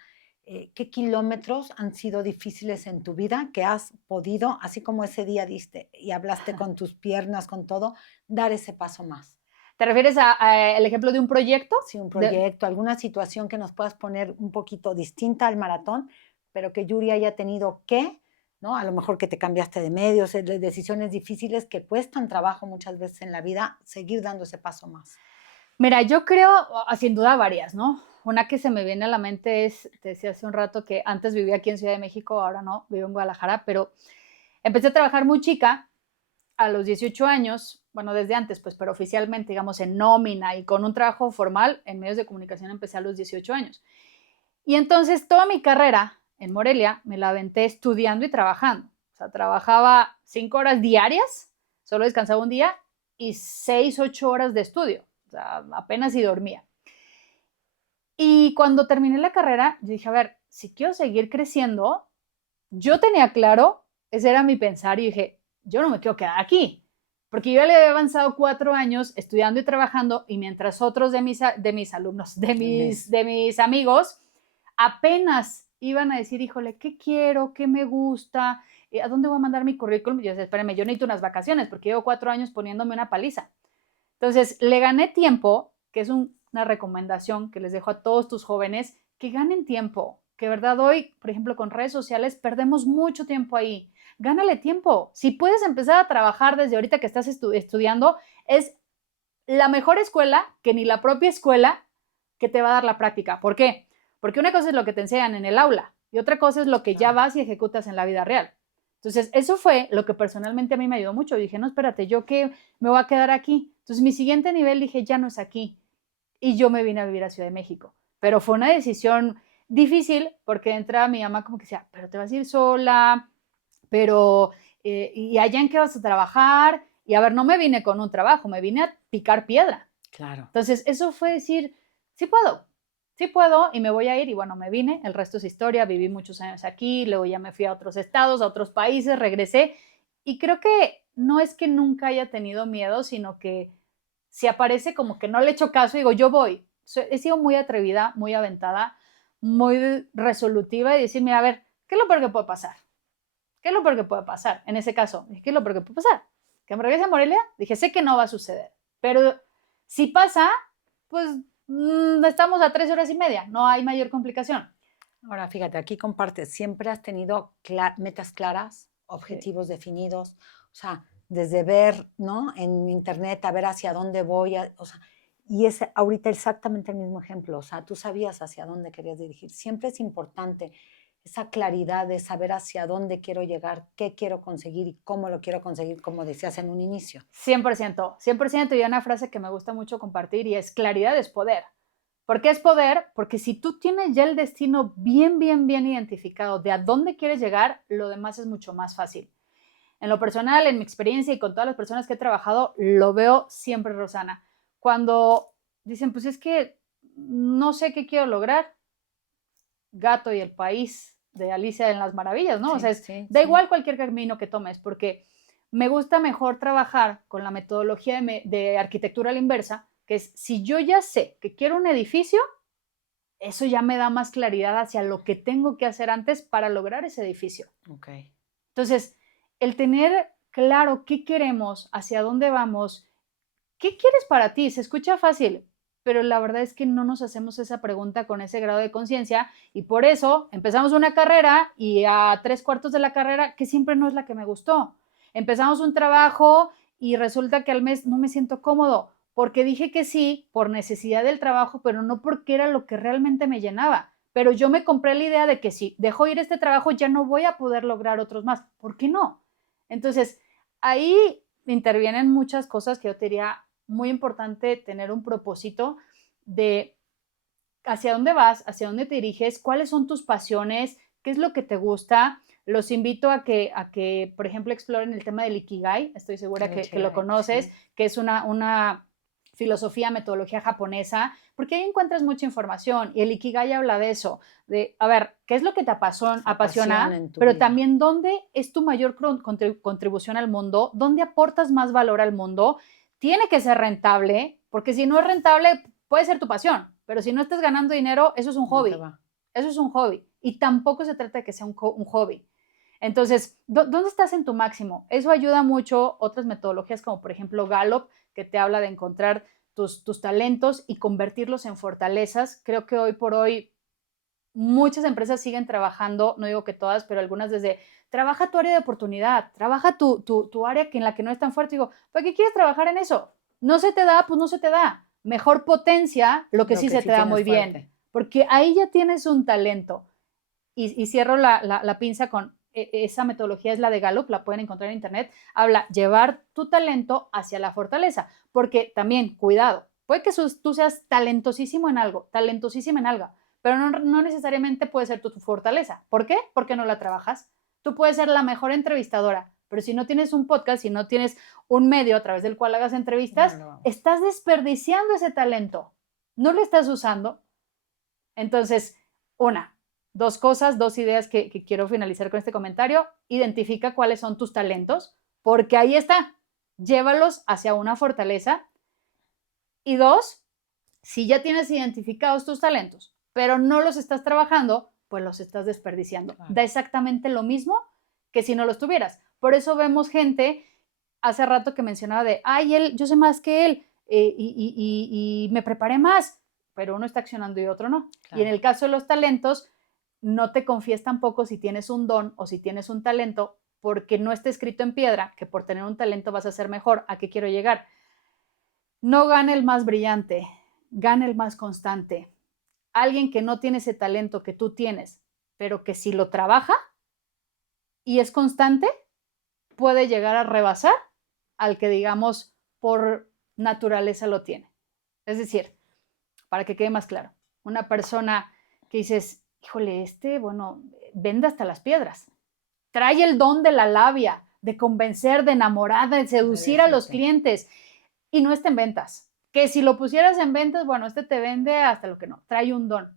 ¿qué kilómetros han sido difíciles en tu vida que has podido, así como ese día diste y hablaste con tus piernas, con todo, dar ese paso más? ¿Te refieres al ejemplo de un proyecto? Sí, un proyecto, alguna situación que nos puedas poner un poquito distinta al maratón, pero que Yuri haya tenido que, ¿no? A lo mejor que te cambiaste de medios, decisiones difíciles que cuestan trabajo muchas veces en la vida, seguir dando ese paso más. Mira, yo creo, sin duda varias, ¿no? Una que se me viene a la mente es, te decía hace un rato que antes vivía aquí en Ciudad de México, ahora no, vivo en Guadalajara, pero empecé a trabajar muy chica, a los 18 años, bueno, desde antes, pues, pero oficialmente, digamos, en nómina y con un trabajo formal en medios de comunicación empecé a los 18 años. Y entonces toda mi carrera en Morelia me la aventé estudiando y trabajando. O sea, trabajaba 5 horas diarias, solo descansaba un día y 6, 8 horas de estudio. O sea, apenas si dormía. Y cuando terminé la carrera, yo dije, a ver, si quiero seguir creciendo, yo tenía claro, ese era mi pensar y dije, yo no me quiero quedar aquí, porque yo le había avanzado 4 años estudiando y trabajando y mientras otros de mis alumnos, de mis amigos, apenas iban a decir, híjole, ¿qué quiero? ¿Qué me gusta? ¿A dónde voy a mandar mi currículum? Y yo decía, espérame, yo necesito unas vacaciones porque llevo 4 años poniéndome una paliza. Entonces, le gané tiempo, que es una recomendación que les dejo a todos tus jóvenes, que ganen tiempo, que verdad hoy, por ejemplo, con redes sociales perdemos mucho tiempo ahí. Gánale tiempo. Si puedes empezar a trabajar desde ahorita que estás estudiando, es la mejor escuela que ni la propia escuela que te va a dar la práctica. ¿Por qué? Porque una cosa es lo que te enseñan en el aula y otra cosa es lo que ya vas y ejecutas en la vida real. Entonces, eso fue lo que personalmente a mí me ayudó mucho. Dije, no, espérate, ¿yo qué me voy a quedar aquí? Entonces, mi siguiente nivel dije, ya no es aquí. Y yo me vine a vivir a Ciudad de México. Pero fue una decisión difícil porque de entrada mi mamá como que decía, pero te vas a ir sola, pero ¿y allá en qué vas a trabajar? Y a ver, no me vine con un trabajo, me vine a picar piedra. Claro. Entonces, eso fue decir, sí puedo y me voy a ir. Y bueno, me vine, el resto es historia, viví muchos años aquí, luego ya me fui a otros estados, a otros países, regresé. Y creo que no es que nunca haya tenido miedo, sino que si aparece como que no le echo caso, digo, yo voy. He sido muy atrevida, muy aventada, muy resolutiva y decir, mira, a ver, ¿qué es lo peor que puede pasar? ¿Qué es lo peor que puede pasar? En ese caso, ¿qué es lo peor que puede pasar? ¿Que me regrese a Morelia? Dije, sé que no va a suceder, pero si pasa, pues estamos a 3 horas y media, no hay mayor complicación. Ahora, fíjate, aquí compartes, siempre has tenido metas claras, objetivos definidos, o sea, desde ver, ¿no? En internet, a ver hacia dónde voy, o sea, y es ahorita exactamente el mismo ejemplo, o sea, tú sabías hacia dónde querías dirigir. Siempre es importante esa claridad de saber hacia dónde quiero llegar, qué quiero conseguir y cómo lo quiero conseguir, como decías en un inicio. 100%, 100%, y una frase que me gusta mucho compartir y es claridad es poder. ¿Por qué es poder? Porque si tú tienes ya el destino bien, bien, bien identificado de a dónde quieres llegar, lo demás es mucho más fácil. En lo personal, en mi experiencia y con todas las personas que he trabajado, lo veo siempre, Rosana. Cuando dicen, pues es que no sé qué quiero lograr, Gato y el país de Alicia en las Maravillas, ¿no? Sí, o sea, da igual cualquier camino que tomes, porque me gusta mejor trabajar con la metodología de arquitectura a la inversa, que es, si yo ya sé que quiero un edificio, eso ya me da más claridad hacia lo que tengo que hacer antes para lograr ese edificio. Okay. Entonces, el tener claro qué queremos, hacia dónde vamos, qué quieres para ti, se escucha fácil, pero la verdad es que no nos hacemos esa pregunta con ese grado de conciencia y por eso empezamos una carrera y a 3/4 de la carrera, que siempre no es la que me gustó. Empezamos un trabajo y resulta que al mes no me siento cómodo porque dije que sí por necesidad del trabajo, pero no porque era lo que realmente me llenaba. Pero yo me compré la idea de que si dejo ir este trabajo ya no voy a poder lograr otros más. ¿Por qué no? Entonces, ahí intervienen muchas cosas que yo te diría, muy importante tener un propósito de hacia dónde vas, hacia dónde te diriges, cuáles son tus pasiones, qué es lo que te gusta. Los invito a que por ejemplo, exploren el tema del Ikigai. Estoy segura que lo conoces, sí, que es una filosofía, metodología japonesa, porque ahí encuentras mucha información y el Ikigai habla de eso, de, a ver, ¿qué es lo que te apasiona? Pero vida. También, ¿dónde es tu mayor contribución al mundo? ¿Dónde aportas más valor al mundo? Tiene que ser rentable, porque si no es rentable, puede ser tu pasión, pero si no estás ganando dinero, eso es un hobby. No eso es un hobby. Y tampoco se trata de que sea un hobby. Entonces, ¿dónde estás en tu máximo? Eso ayuda mucho. Otras metodologías como por ejemplo Gallup, que te habla de encontrar tus talentos y convertirlos en fortalezas. Creo que hoy por hoy muchas empresas siguen trabajando, no digo que todas, pero algunas desde, trabaja tu área de oportunidad, trabaja tu área en la que no es tan fuerte. Digo, ¿para qué quieres trabajar en eso? No se te da, pues no se te da. Mejor potencia lo que sí se te da muy bien, porque ahí ya tienes un talento. Y cierro la pinza con esa metodología, es la de Gallup, la pueden encontrar en internet, habla llevar tu talento hacia la fortaleza, porque también, cuidado, puede que tú seas talentosísimo en algo, talentosísima en algo, pero no necesariamente puede ser tu fortaleza. ¿Por qué? Porque no la trabajas. Tú puedes ser la mejor entrevistadora, pero si no tienes un podcast, si no tienes un medio a través del cual hagas entrevistas, estás desperdiciando ese talento, no lo estás usando. Entonces, dos cosas, dos ideas que quiero finalizar con este comentario. Identifica cuáles son tus talentos, porque ahí está, llévalos hacia una fortaleza. Y 2, si ya tienes identificados tus talentos, pero no los estás trabajando, pues los estás desperdiciando. Claro. Da exactamente lo mismo que si no los tuvieras. Por eso vemos gente, hace rato que mencionaba de, ay, yo sé más que él y me preparé más, pero uno está accionando y otro no. Claro. Y en el caso de los talentos, no te confíes tampoco si tienes un don o si tienes un talento, porque no está escrito en piedra que por tener un talento vas a ser mejor. ¿A qué quiero llegar? No gana el más brillante, gana el más constante. Alguien que no tiene ese talento que tú tienes, pero que si lo trabaja y es constante, puede llegar a rebasar al que, digamos, por naturaleza lo tiene. Es decir, para que quede más claro, una persona que dices, híjole, bueno, vende hasta las piedras. Trae el don de la labia, de convencer, de enamorar, de seducir a los clientes. Y no está en ventas. Que si lo pusieras en ventas, bueno, te vende hasta lo que no. Trae un don.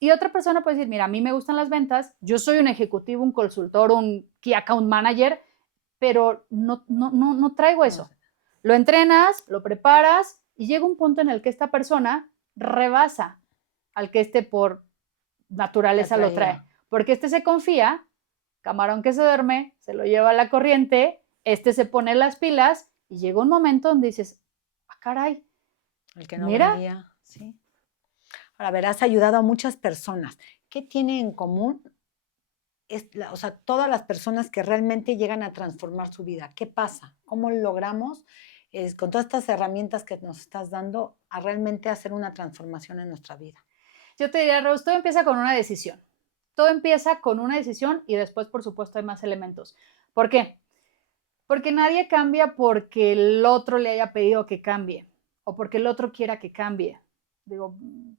Y otra persona puede decir, mira, a mí me gustan las ventas, yo soy un ejecutivo, un consultor, un key account manager, pero no traigo eso. Lo entrenas, lo preparas y llega un punto en el que esta persona rebasa al que por naturaleza lo trae. Porque este se confía, camarón que se duerme, se lo lleva a la corriente, este se pone las pilas y llega un momento donde dices, ah, caray, el que no mira. Veía, sí. Ahora, verás, ayudado a muchas personas. ¿Qué tiene en común? O sea, todas las personas que realmente llegan a transformar su vida. ¿Qué pasa? ¿Cómo logramos, con todas estas herramientas que nos estás dando, a realmente hacer una transformación en nuestra vida? Yo te diría, Rose, todo empieza con una decisión. Todo empieza con una decisión y después, por supuesto, hay más elementos. ¿Por qué? Porque nadie cambia porque el otro le haya pedido que cambie o porque el otro quiera que cambie. Digo,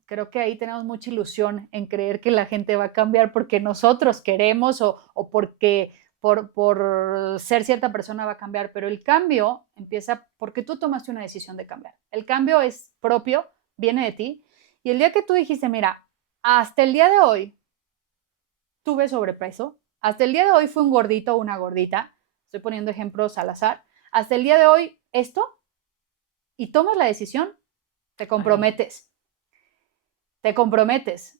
creo que ahí tenemos mucha ilusión en creer que la gente va a cambiar porque nosotros queremos o porque por ser cierta persona va a cambiar, pero el cambio empieza porque tú tomaste una decisión de cambiar. El cambio es propio, viene de ti, y el día que tú dijiste, mira, hasta el día de hoy tuve sobrepeso, hasta el día de hoy fui un gordito o una gordita, estoy poniendo ejemplos al azar, hasta el día de hoy esto, y tomas la decisión, te comprometes. Te comprometes.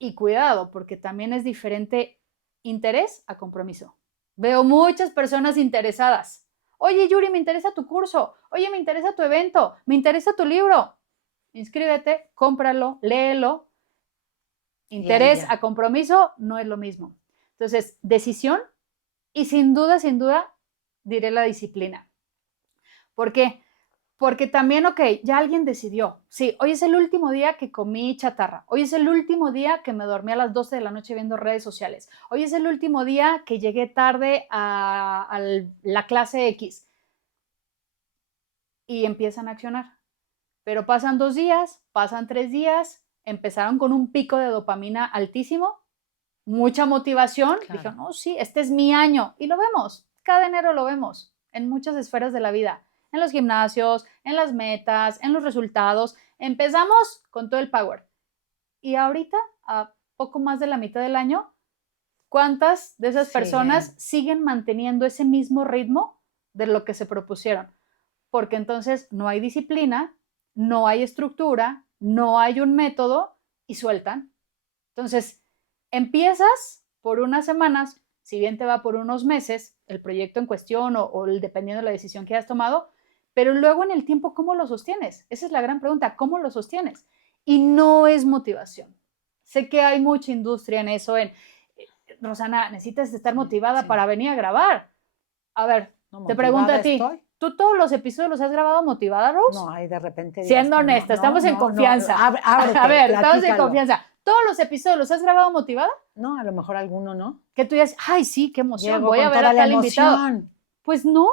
Y cuidado, porque también es diferente interés a compromiso. Veo muchas personas interesadas. Oye, Yuri, me interesa tu curso. Oye, me interesa tu evento. Me interesa tu libro. Inscríbete, cómpralo, léelo. Interés a compromiso no es lo mismo. Entonces, decisión y sin duda, diré la disciplina. ¿Por qué? Porque también, ok, ya alguien decidió. Sí, hoy es el último día que comí chatarra. Hoy es el último día que me dormí a las 12 de la noche viendo redes sociales. Hoy es el último día que llegué tarde a la clase X. Y empiezan a accionar. Pero pasan 2 días, pasan 3 días, empezaron con un pico de dopamina altísimo, mucha motivación. Claro. Dijeron, no, sí, este es mi año. Y lo vemos, cada enero lo vemos en muchas esferas de la vida. En los gimnasios, en las metas, en los resultados. Empezamos con todo el power. Y ahorita, a poco más de la mitad del año, ¿cuántas de esas personas siguen manteniendo ese mismo ritmo de lo que se propusieron? Porque entonces no hay disciplina, no hay estructura, no hay un método y sueltan. Entonces, empiezas por unas semanas, si bien te va por unos meses, el proyecto en cuestión o dependiendo de la decisión que hayas tomado, pero luego en el tiempo, ¿cómo lo sostienes? Esa es la gran pregunta, ¿cómo lo sostienes? Y no es motivación. Sé que hay mucha industria en eso, Rosana, necesitas estar motivada para venir a grabar. A ver, te pregunto a ti, ¿tú todos los episodios los has grabado motivada, Rose? No, ahí de repente... Siendo honesta, estamos en confianza. Ábrete, a ver, estamos en confianza. ¿Todos los episodios los has grabado motivada? No, a lo mejor alguno no. Que tú dices, ay, sí, qué emoción, voy a ver a tal invitado. Pues no,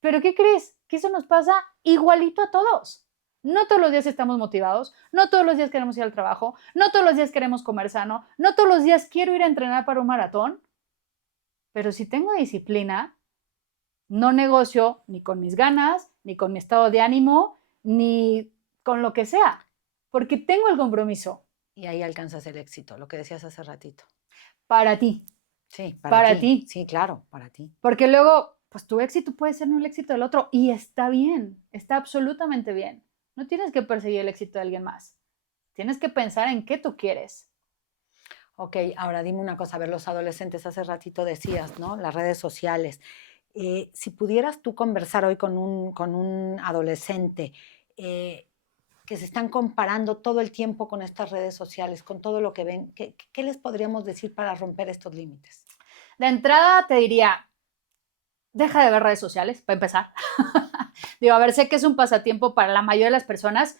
pero ¿qué crees? Que eso nos pasa igualito a todos. No todos los días estamos motivados, no todos los días queremos ir al trabajo, no todos los días queremos comer sano, no todos los días quiero ir a entrenar para un maratón, pero si tengo disciplina, no negocio ni con mis ganas, ni con mi estado de ánimo, ni con lo que sea, porque tengo el compromiso. Y ahí alcanzas el éxito, lo que decías hace ratito. Para ti. Sí, para ti. Sí, claro, para ti. Porque luego, pues tu éxito puede ser no el éxito del otro y está bien, está absolutamente bien. No tienes que perseguir el éxito de alguien más. Tienes que pensar en qué tú quieres. Ok, ahora dime una cosa, a ver, los adolescentes, hace ratito decías, ¿no? Las redes sociales. Si pudieras tú conversar hoy con un adolescente que se están comparando todo el tiempo con estas redes sociales, con todo lo que ven, ¿qué les podríamos decir para romper estos límites? De entrada te diría, deja de ver redes sociales, para empezar. Digo, a ver, sé que es un pasatiempo para la mayoría de las personas.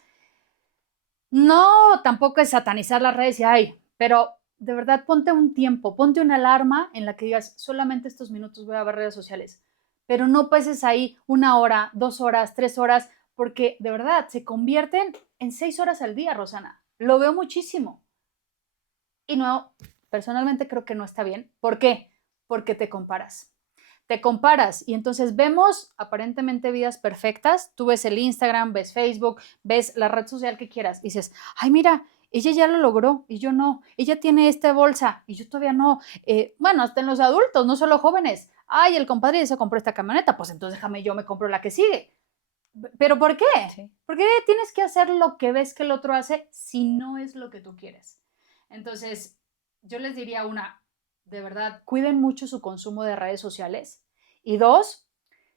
No, tampoco es satanizar las redes y ay, pero de verdad ponte un tiempo, ponte una alarma en la que digas, solamente estos minutos voy a ver redes sociales. Pero no pases ahí 1 hora, 2 horas, 3 horas, porque de verdad se convierten en 6 horas al día, Rosana. Lo veo muchísimo. Y no, personalmente creo que no está bien. ¿Por qué? Porque te comparas. Te comparas y entonces vemos aparentemente vidas perfectas. Tú ves el Instagram, ves Facebook, ves la red social que quieras y dices, ay, mira, ella ya lo logró y yo no. Ella tiene esta bolsa y yo todavía no. Bueno, hasta en los adultos, no solo jóvenes. Ay, el compadre ya se compró esta camioneta, pues entonces déjame yo me compro la que sigue. ¿Pero por qué? Sí. ¿Por qué tienes que hacer lo que ves que el otro hace si no es lo que tú quieres? Entonces, yo les diría de verdad, cuiden mucho su consumo de redes sociales. Y dos,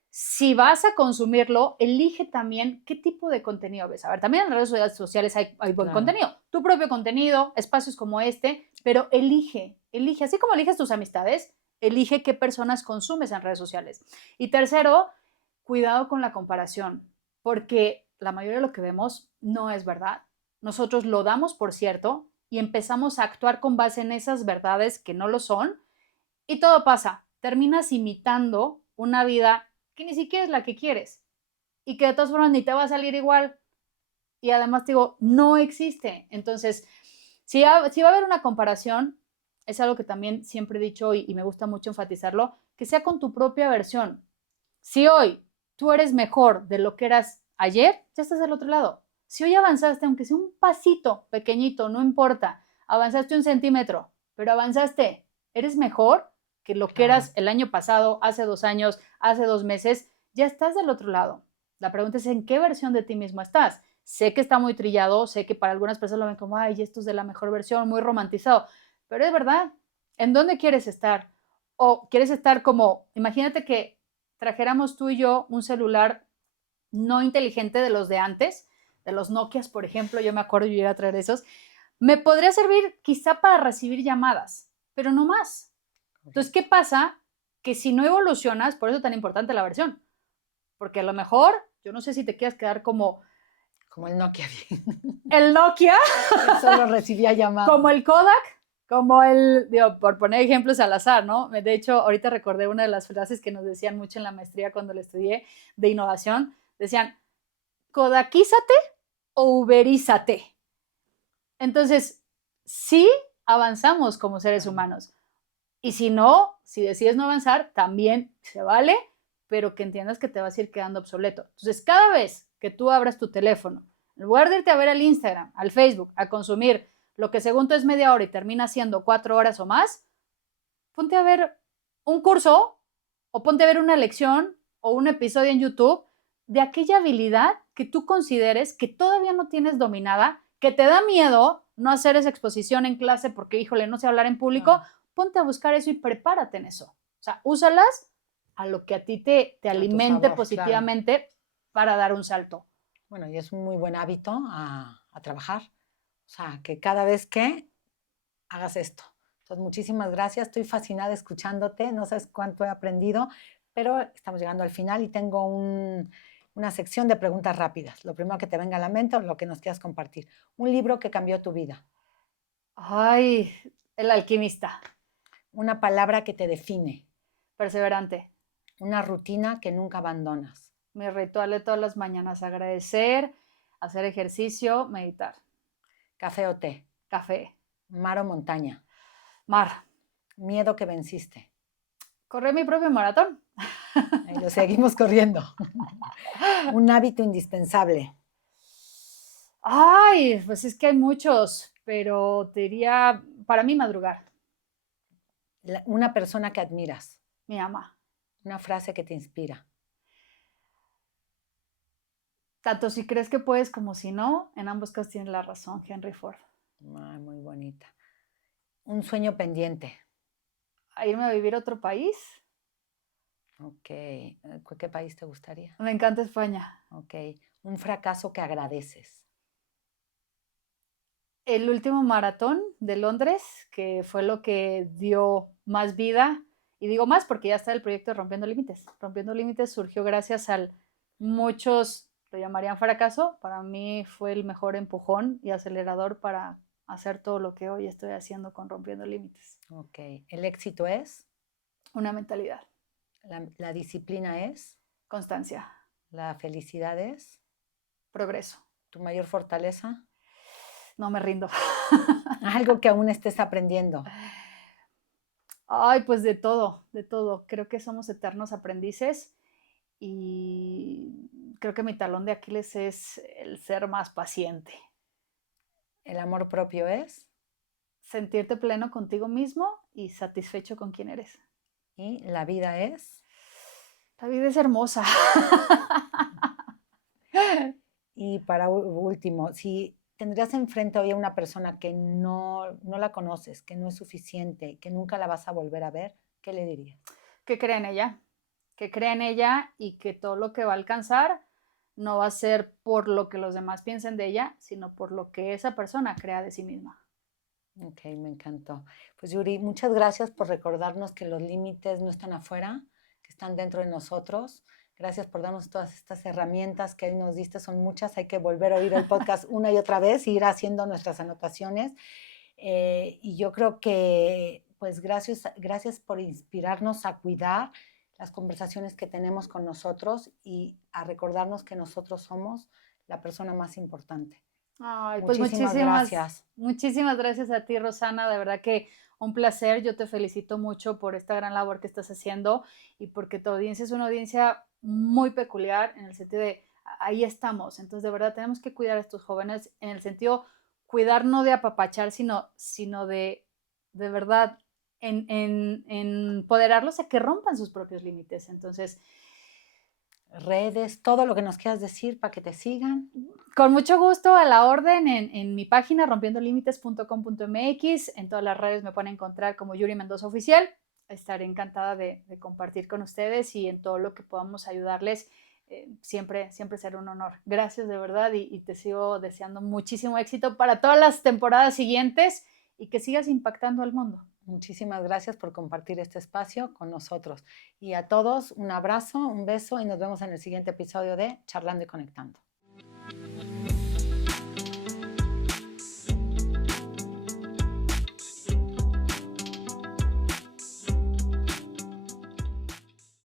si vas a consumirlo, elige también qué tipo de contenido ves. A ver, también en redes sociales hay buen contenido, tu propio contenido, espacios como este, pero elige, así como eliges tus amistades, elige qué personas consumes en redes sociales. Y tercero, cuidado con la comparación, porque la mayoría de lo que vemos no es verdad. Nosotros lo damos por cierto y empezamos a actuar con base en esas verdades que no lo son y todo pasa. Terminas imitando una vida que ni siquiera es la que quieres y que de todas formas ni te va a salir igual. Y además te digo, no existe. Entonces, si va a haber una comparación, es algo que también siempre he dicho y me gusta mucho enfatizarlo, que sea con tu propia versión. Si hoy tú eres mejor de lo que eras ayer, ya estás del otro lado. Si hoy avanzaste, aunque sea un pasito pequeñito, no importa, avanzaste 1 centímetro, pero avanzaste, eres mejor que lo que eras el año pasado, hace 2 años, hace 2 meses, ya estás del otro lado. La pregunta es en qué versión de ti mismo estás. Sé que está muy trillado, sé que para algunas personas lo ven como, ay, esto es de la mejor versión, muy romantizado, pero es verdad. ¿En dónde quieres estar? O quieres estar como, imagínate que trajéramos tú y yo un celular no inteligente de los de antes, de los Nokias, por ejemplo, yo me acuerdo, yo iba a traer esos, me podría servir quizá para recibir llamadas, pero no más. Entonces, ¿qué pasa? Que si no evolucionas, por eso es tan importante la versión, porque a lo mejor, yo no sé si te quieras quedar como el Nokia. el Nokia, que solo recibía llamadas. Como el Kodak, como digo, por poner ejemplos al azar, ¿no? De hecho, ahorita recordé una de las frases que nos decían mucho en la maestría cuando la estudié de innovación. Decían, Kodakízate o Uberízate. Entonces, sí avanzamos como seres humanos. Y si no, si decides no avanzar, también se vale, pero que entiendas que te vas a ir quedando obsoleto. Entonces, cada vez que tú abras tu teléfono, en lugar de irte a ver al Instagram, al Facebook, a consumir lo que según tú es media hora y termina siendo 4 horas o más, ponte a ver un curso o ponte a ver una lección o un episodio en YouTube de aquella habilidad que tú consideres que todavía no tienes dominada, que te da miedo no hacer esa exposición en clase porque, híjole, no sé hablar en público, ponte a buscar eso y prepárate en eso. O sea, úsalas a lo que a ti te alimente favor, positivamente para dar un salto. Bueno, y es un muy buen hábito a trabajar. O sea, que cada vez que hagas esto. Entonces, muchísimas gracias. Estoy fascinada escuchándote. No sabes cuánto he aprendido, pero estamos llegando al final y tengo una sección de preguntas rápidas. Lo primero que te venga a la mente o lo que nos quieras compartir. Un libro que cambió tu vida. Ay, El alquimista. Una palabra que te define. Perseverante. Una rutina que nunca abandonas. Mi ritual de todas las mañanas, agradecer, hacer ejercicio, meditar. Café o té. Café. Mar o montaña. Mar. Miedo que venciste. Correr mi propio maratón. Y lo seguimos corriendo. Un hábito indispensable. Ay, pues es que hay muchos, pero te diría, para mí, madrugar. Una persona que admiras. Mi mamá. Una frase que te inspira. Tanto si crees que puedes como si no, en ambos casos tienes la razón, Henry Ford. Ay, muy bonita. Un sueño pendiente. ¿A irme a vivir a otro país? Ok. ¿Qué país te gustaría? Me encanta España. Ok. Un fracaso que agradeces. El último maratón de Londres, que fue lo que dio más vida, y digo más porque ya está el proyecto de Rompiendo Límites. Rompiendo Límites surgió gracias al muchos lo llamarían fracaso, para mí fue el mejor empujón y acelerador para hacer todo lo que hoy estoy haciendo con Rompiendo Límites. Ok. ¿El éxito es? Una mentalidad. La disciplina es? Constancia. ¿La felicidad es? Progreso. ¿Tu mayor fortaleza? No me rindo. Algo que aún estés aprendiendo. Ay, pues de todo, de todo. Creo que somos eternos aprendices y creo que mi talón de Aquiles es el ser más paciente. ¿El amor propio es? Sentirte pleno contigo mismo y satisfecho con quien eres. ¿Y la vida es? La vida es hermosa. Y para último, si tendrías enfrente hoy a una persona que no la conoces, que no es suficiente, que nunca la vas a volver a ver, ¿qué le dirías? Que crea en ella y que todo lo que va a alcanzar no va a ser por lo que los demás piensen de ella, sino por lo que esa persona crea de sí misma. Ok, me encantó. Pues Yuri, muchas gracias por recordarnos que los límites no están afuera, que están dentro de nosotros. Gracias por darnos todas estas herramientas que hoy nos diste, son muchas. Hay que volver a oír el podcast una y otra vez e ir haciendo nuestras anotaciones. Y yo creo que, pues gracias por inspirarnos a cuidar las conversaciones que tenemos con nosotros y a recordarnos que nosotros somos la persona más importante. Ay, pues Muchísimas gracias. muchísimas gracias a ti, Rosana. De verdad que un placer. Yo te felicito mucho por esta gran labor que estás haciendo y porque tu audiencia es una audiencia muy peculiar en el sentido de ahí estamos. Entonces, de verdad, tenemos que cuidar a estos jóvenes en el sentido, cuidar no de apapachar, sino de verdad, en empoderarlos a que rompan sus propios límites. Entonces, Redes, todo lo que nos quieras decir para que te sigan. con mucho gusto, a la orden en mi página rompiendolimites.com.mx. En todas las redes me pueden encontrar como Yuri Mendoza Oficial. Estaré encantada de compartir con ustedes y en todo lo que podamos ayudarles. Siempre será un honor. Gracias de verdad y te sigo deseando muchísimo éxito para todas las temporadas siguientes y que sigas impactando al mundo. Muchísimas gracias por compartir este espacio con nosotros. Y a todos un abrazo, un beso y nos vemos en el siguiente episodio de Charlando y Conectando.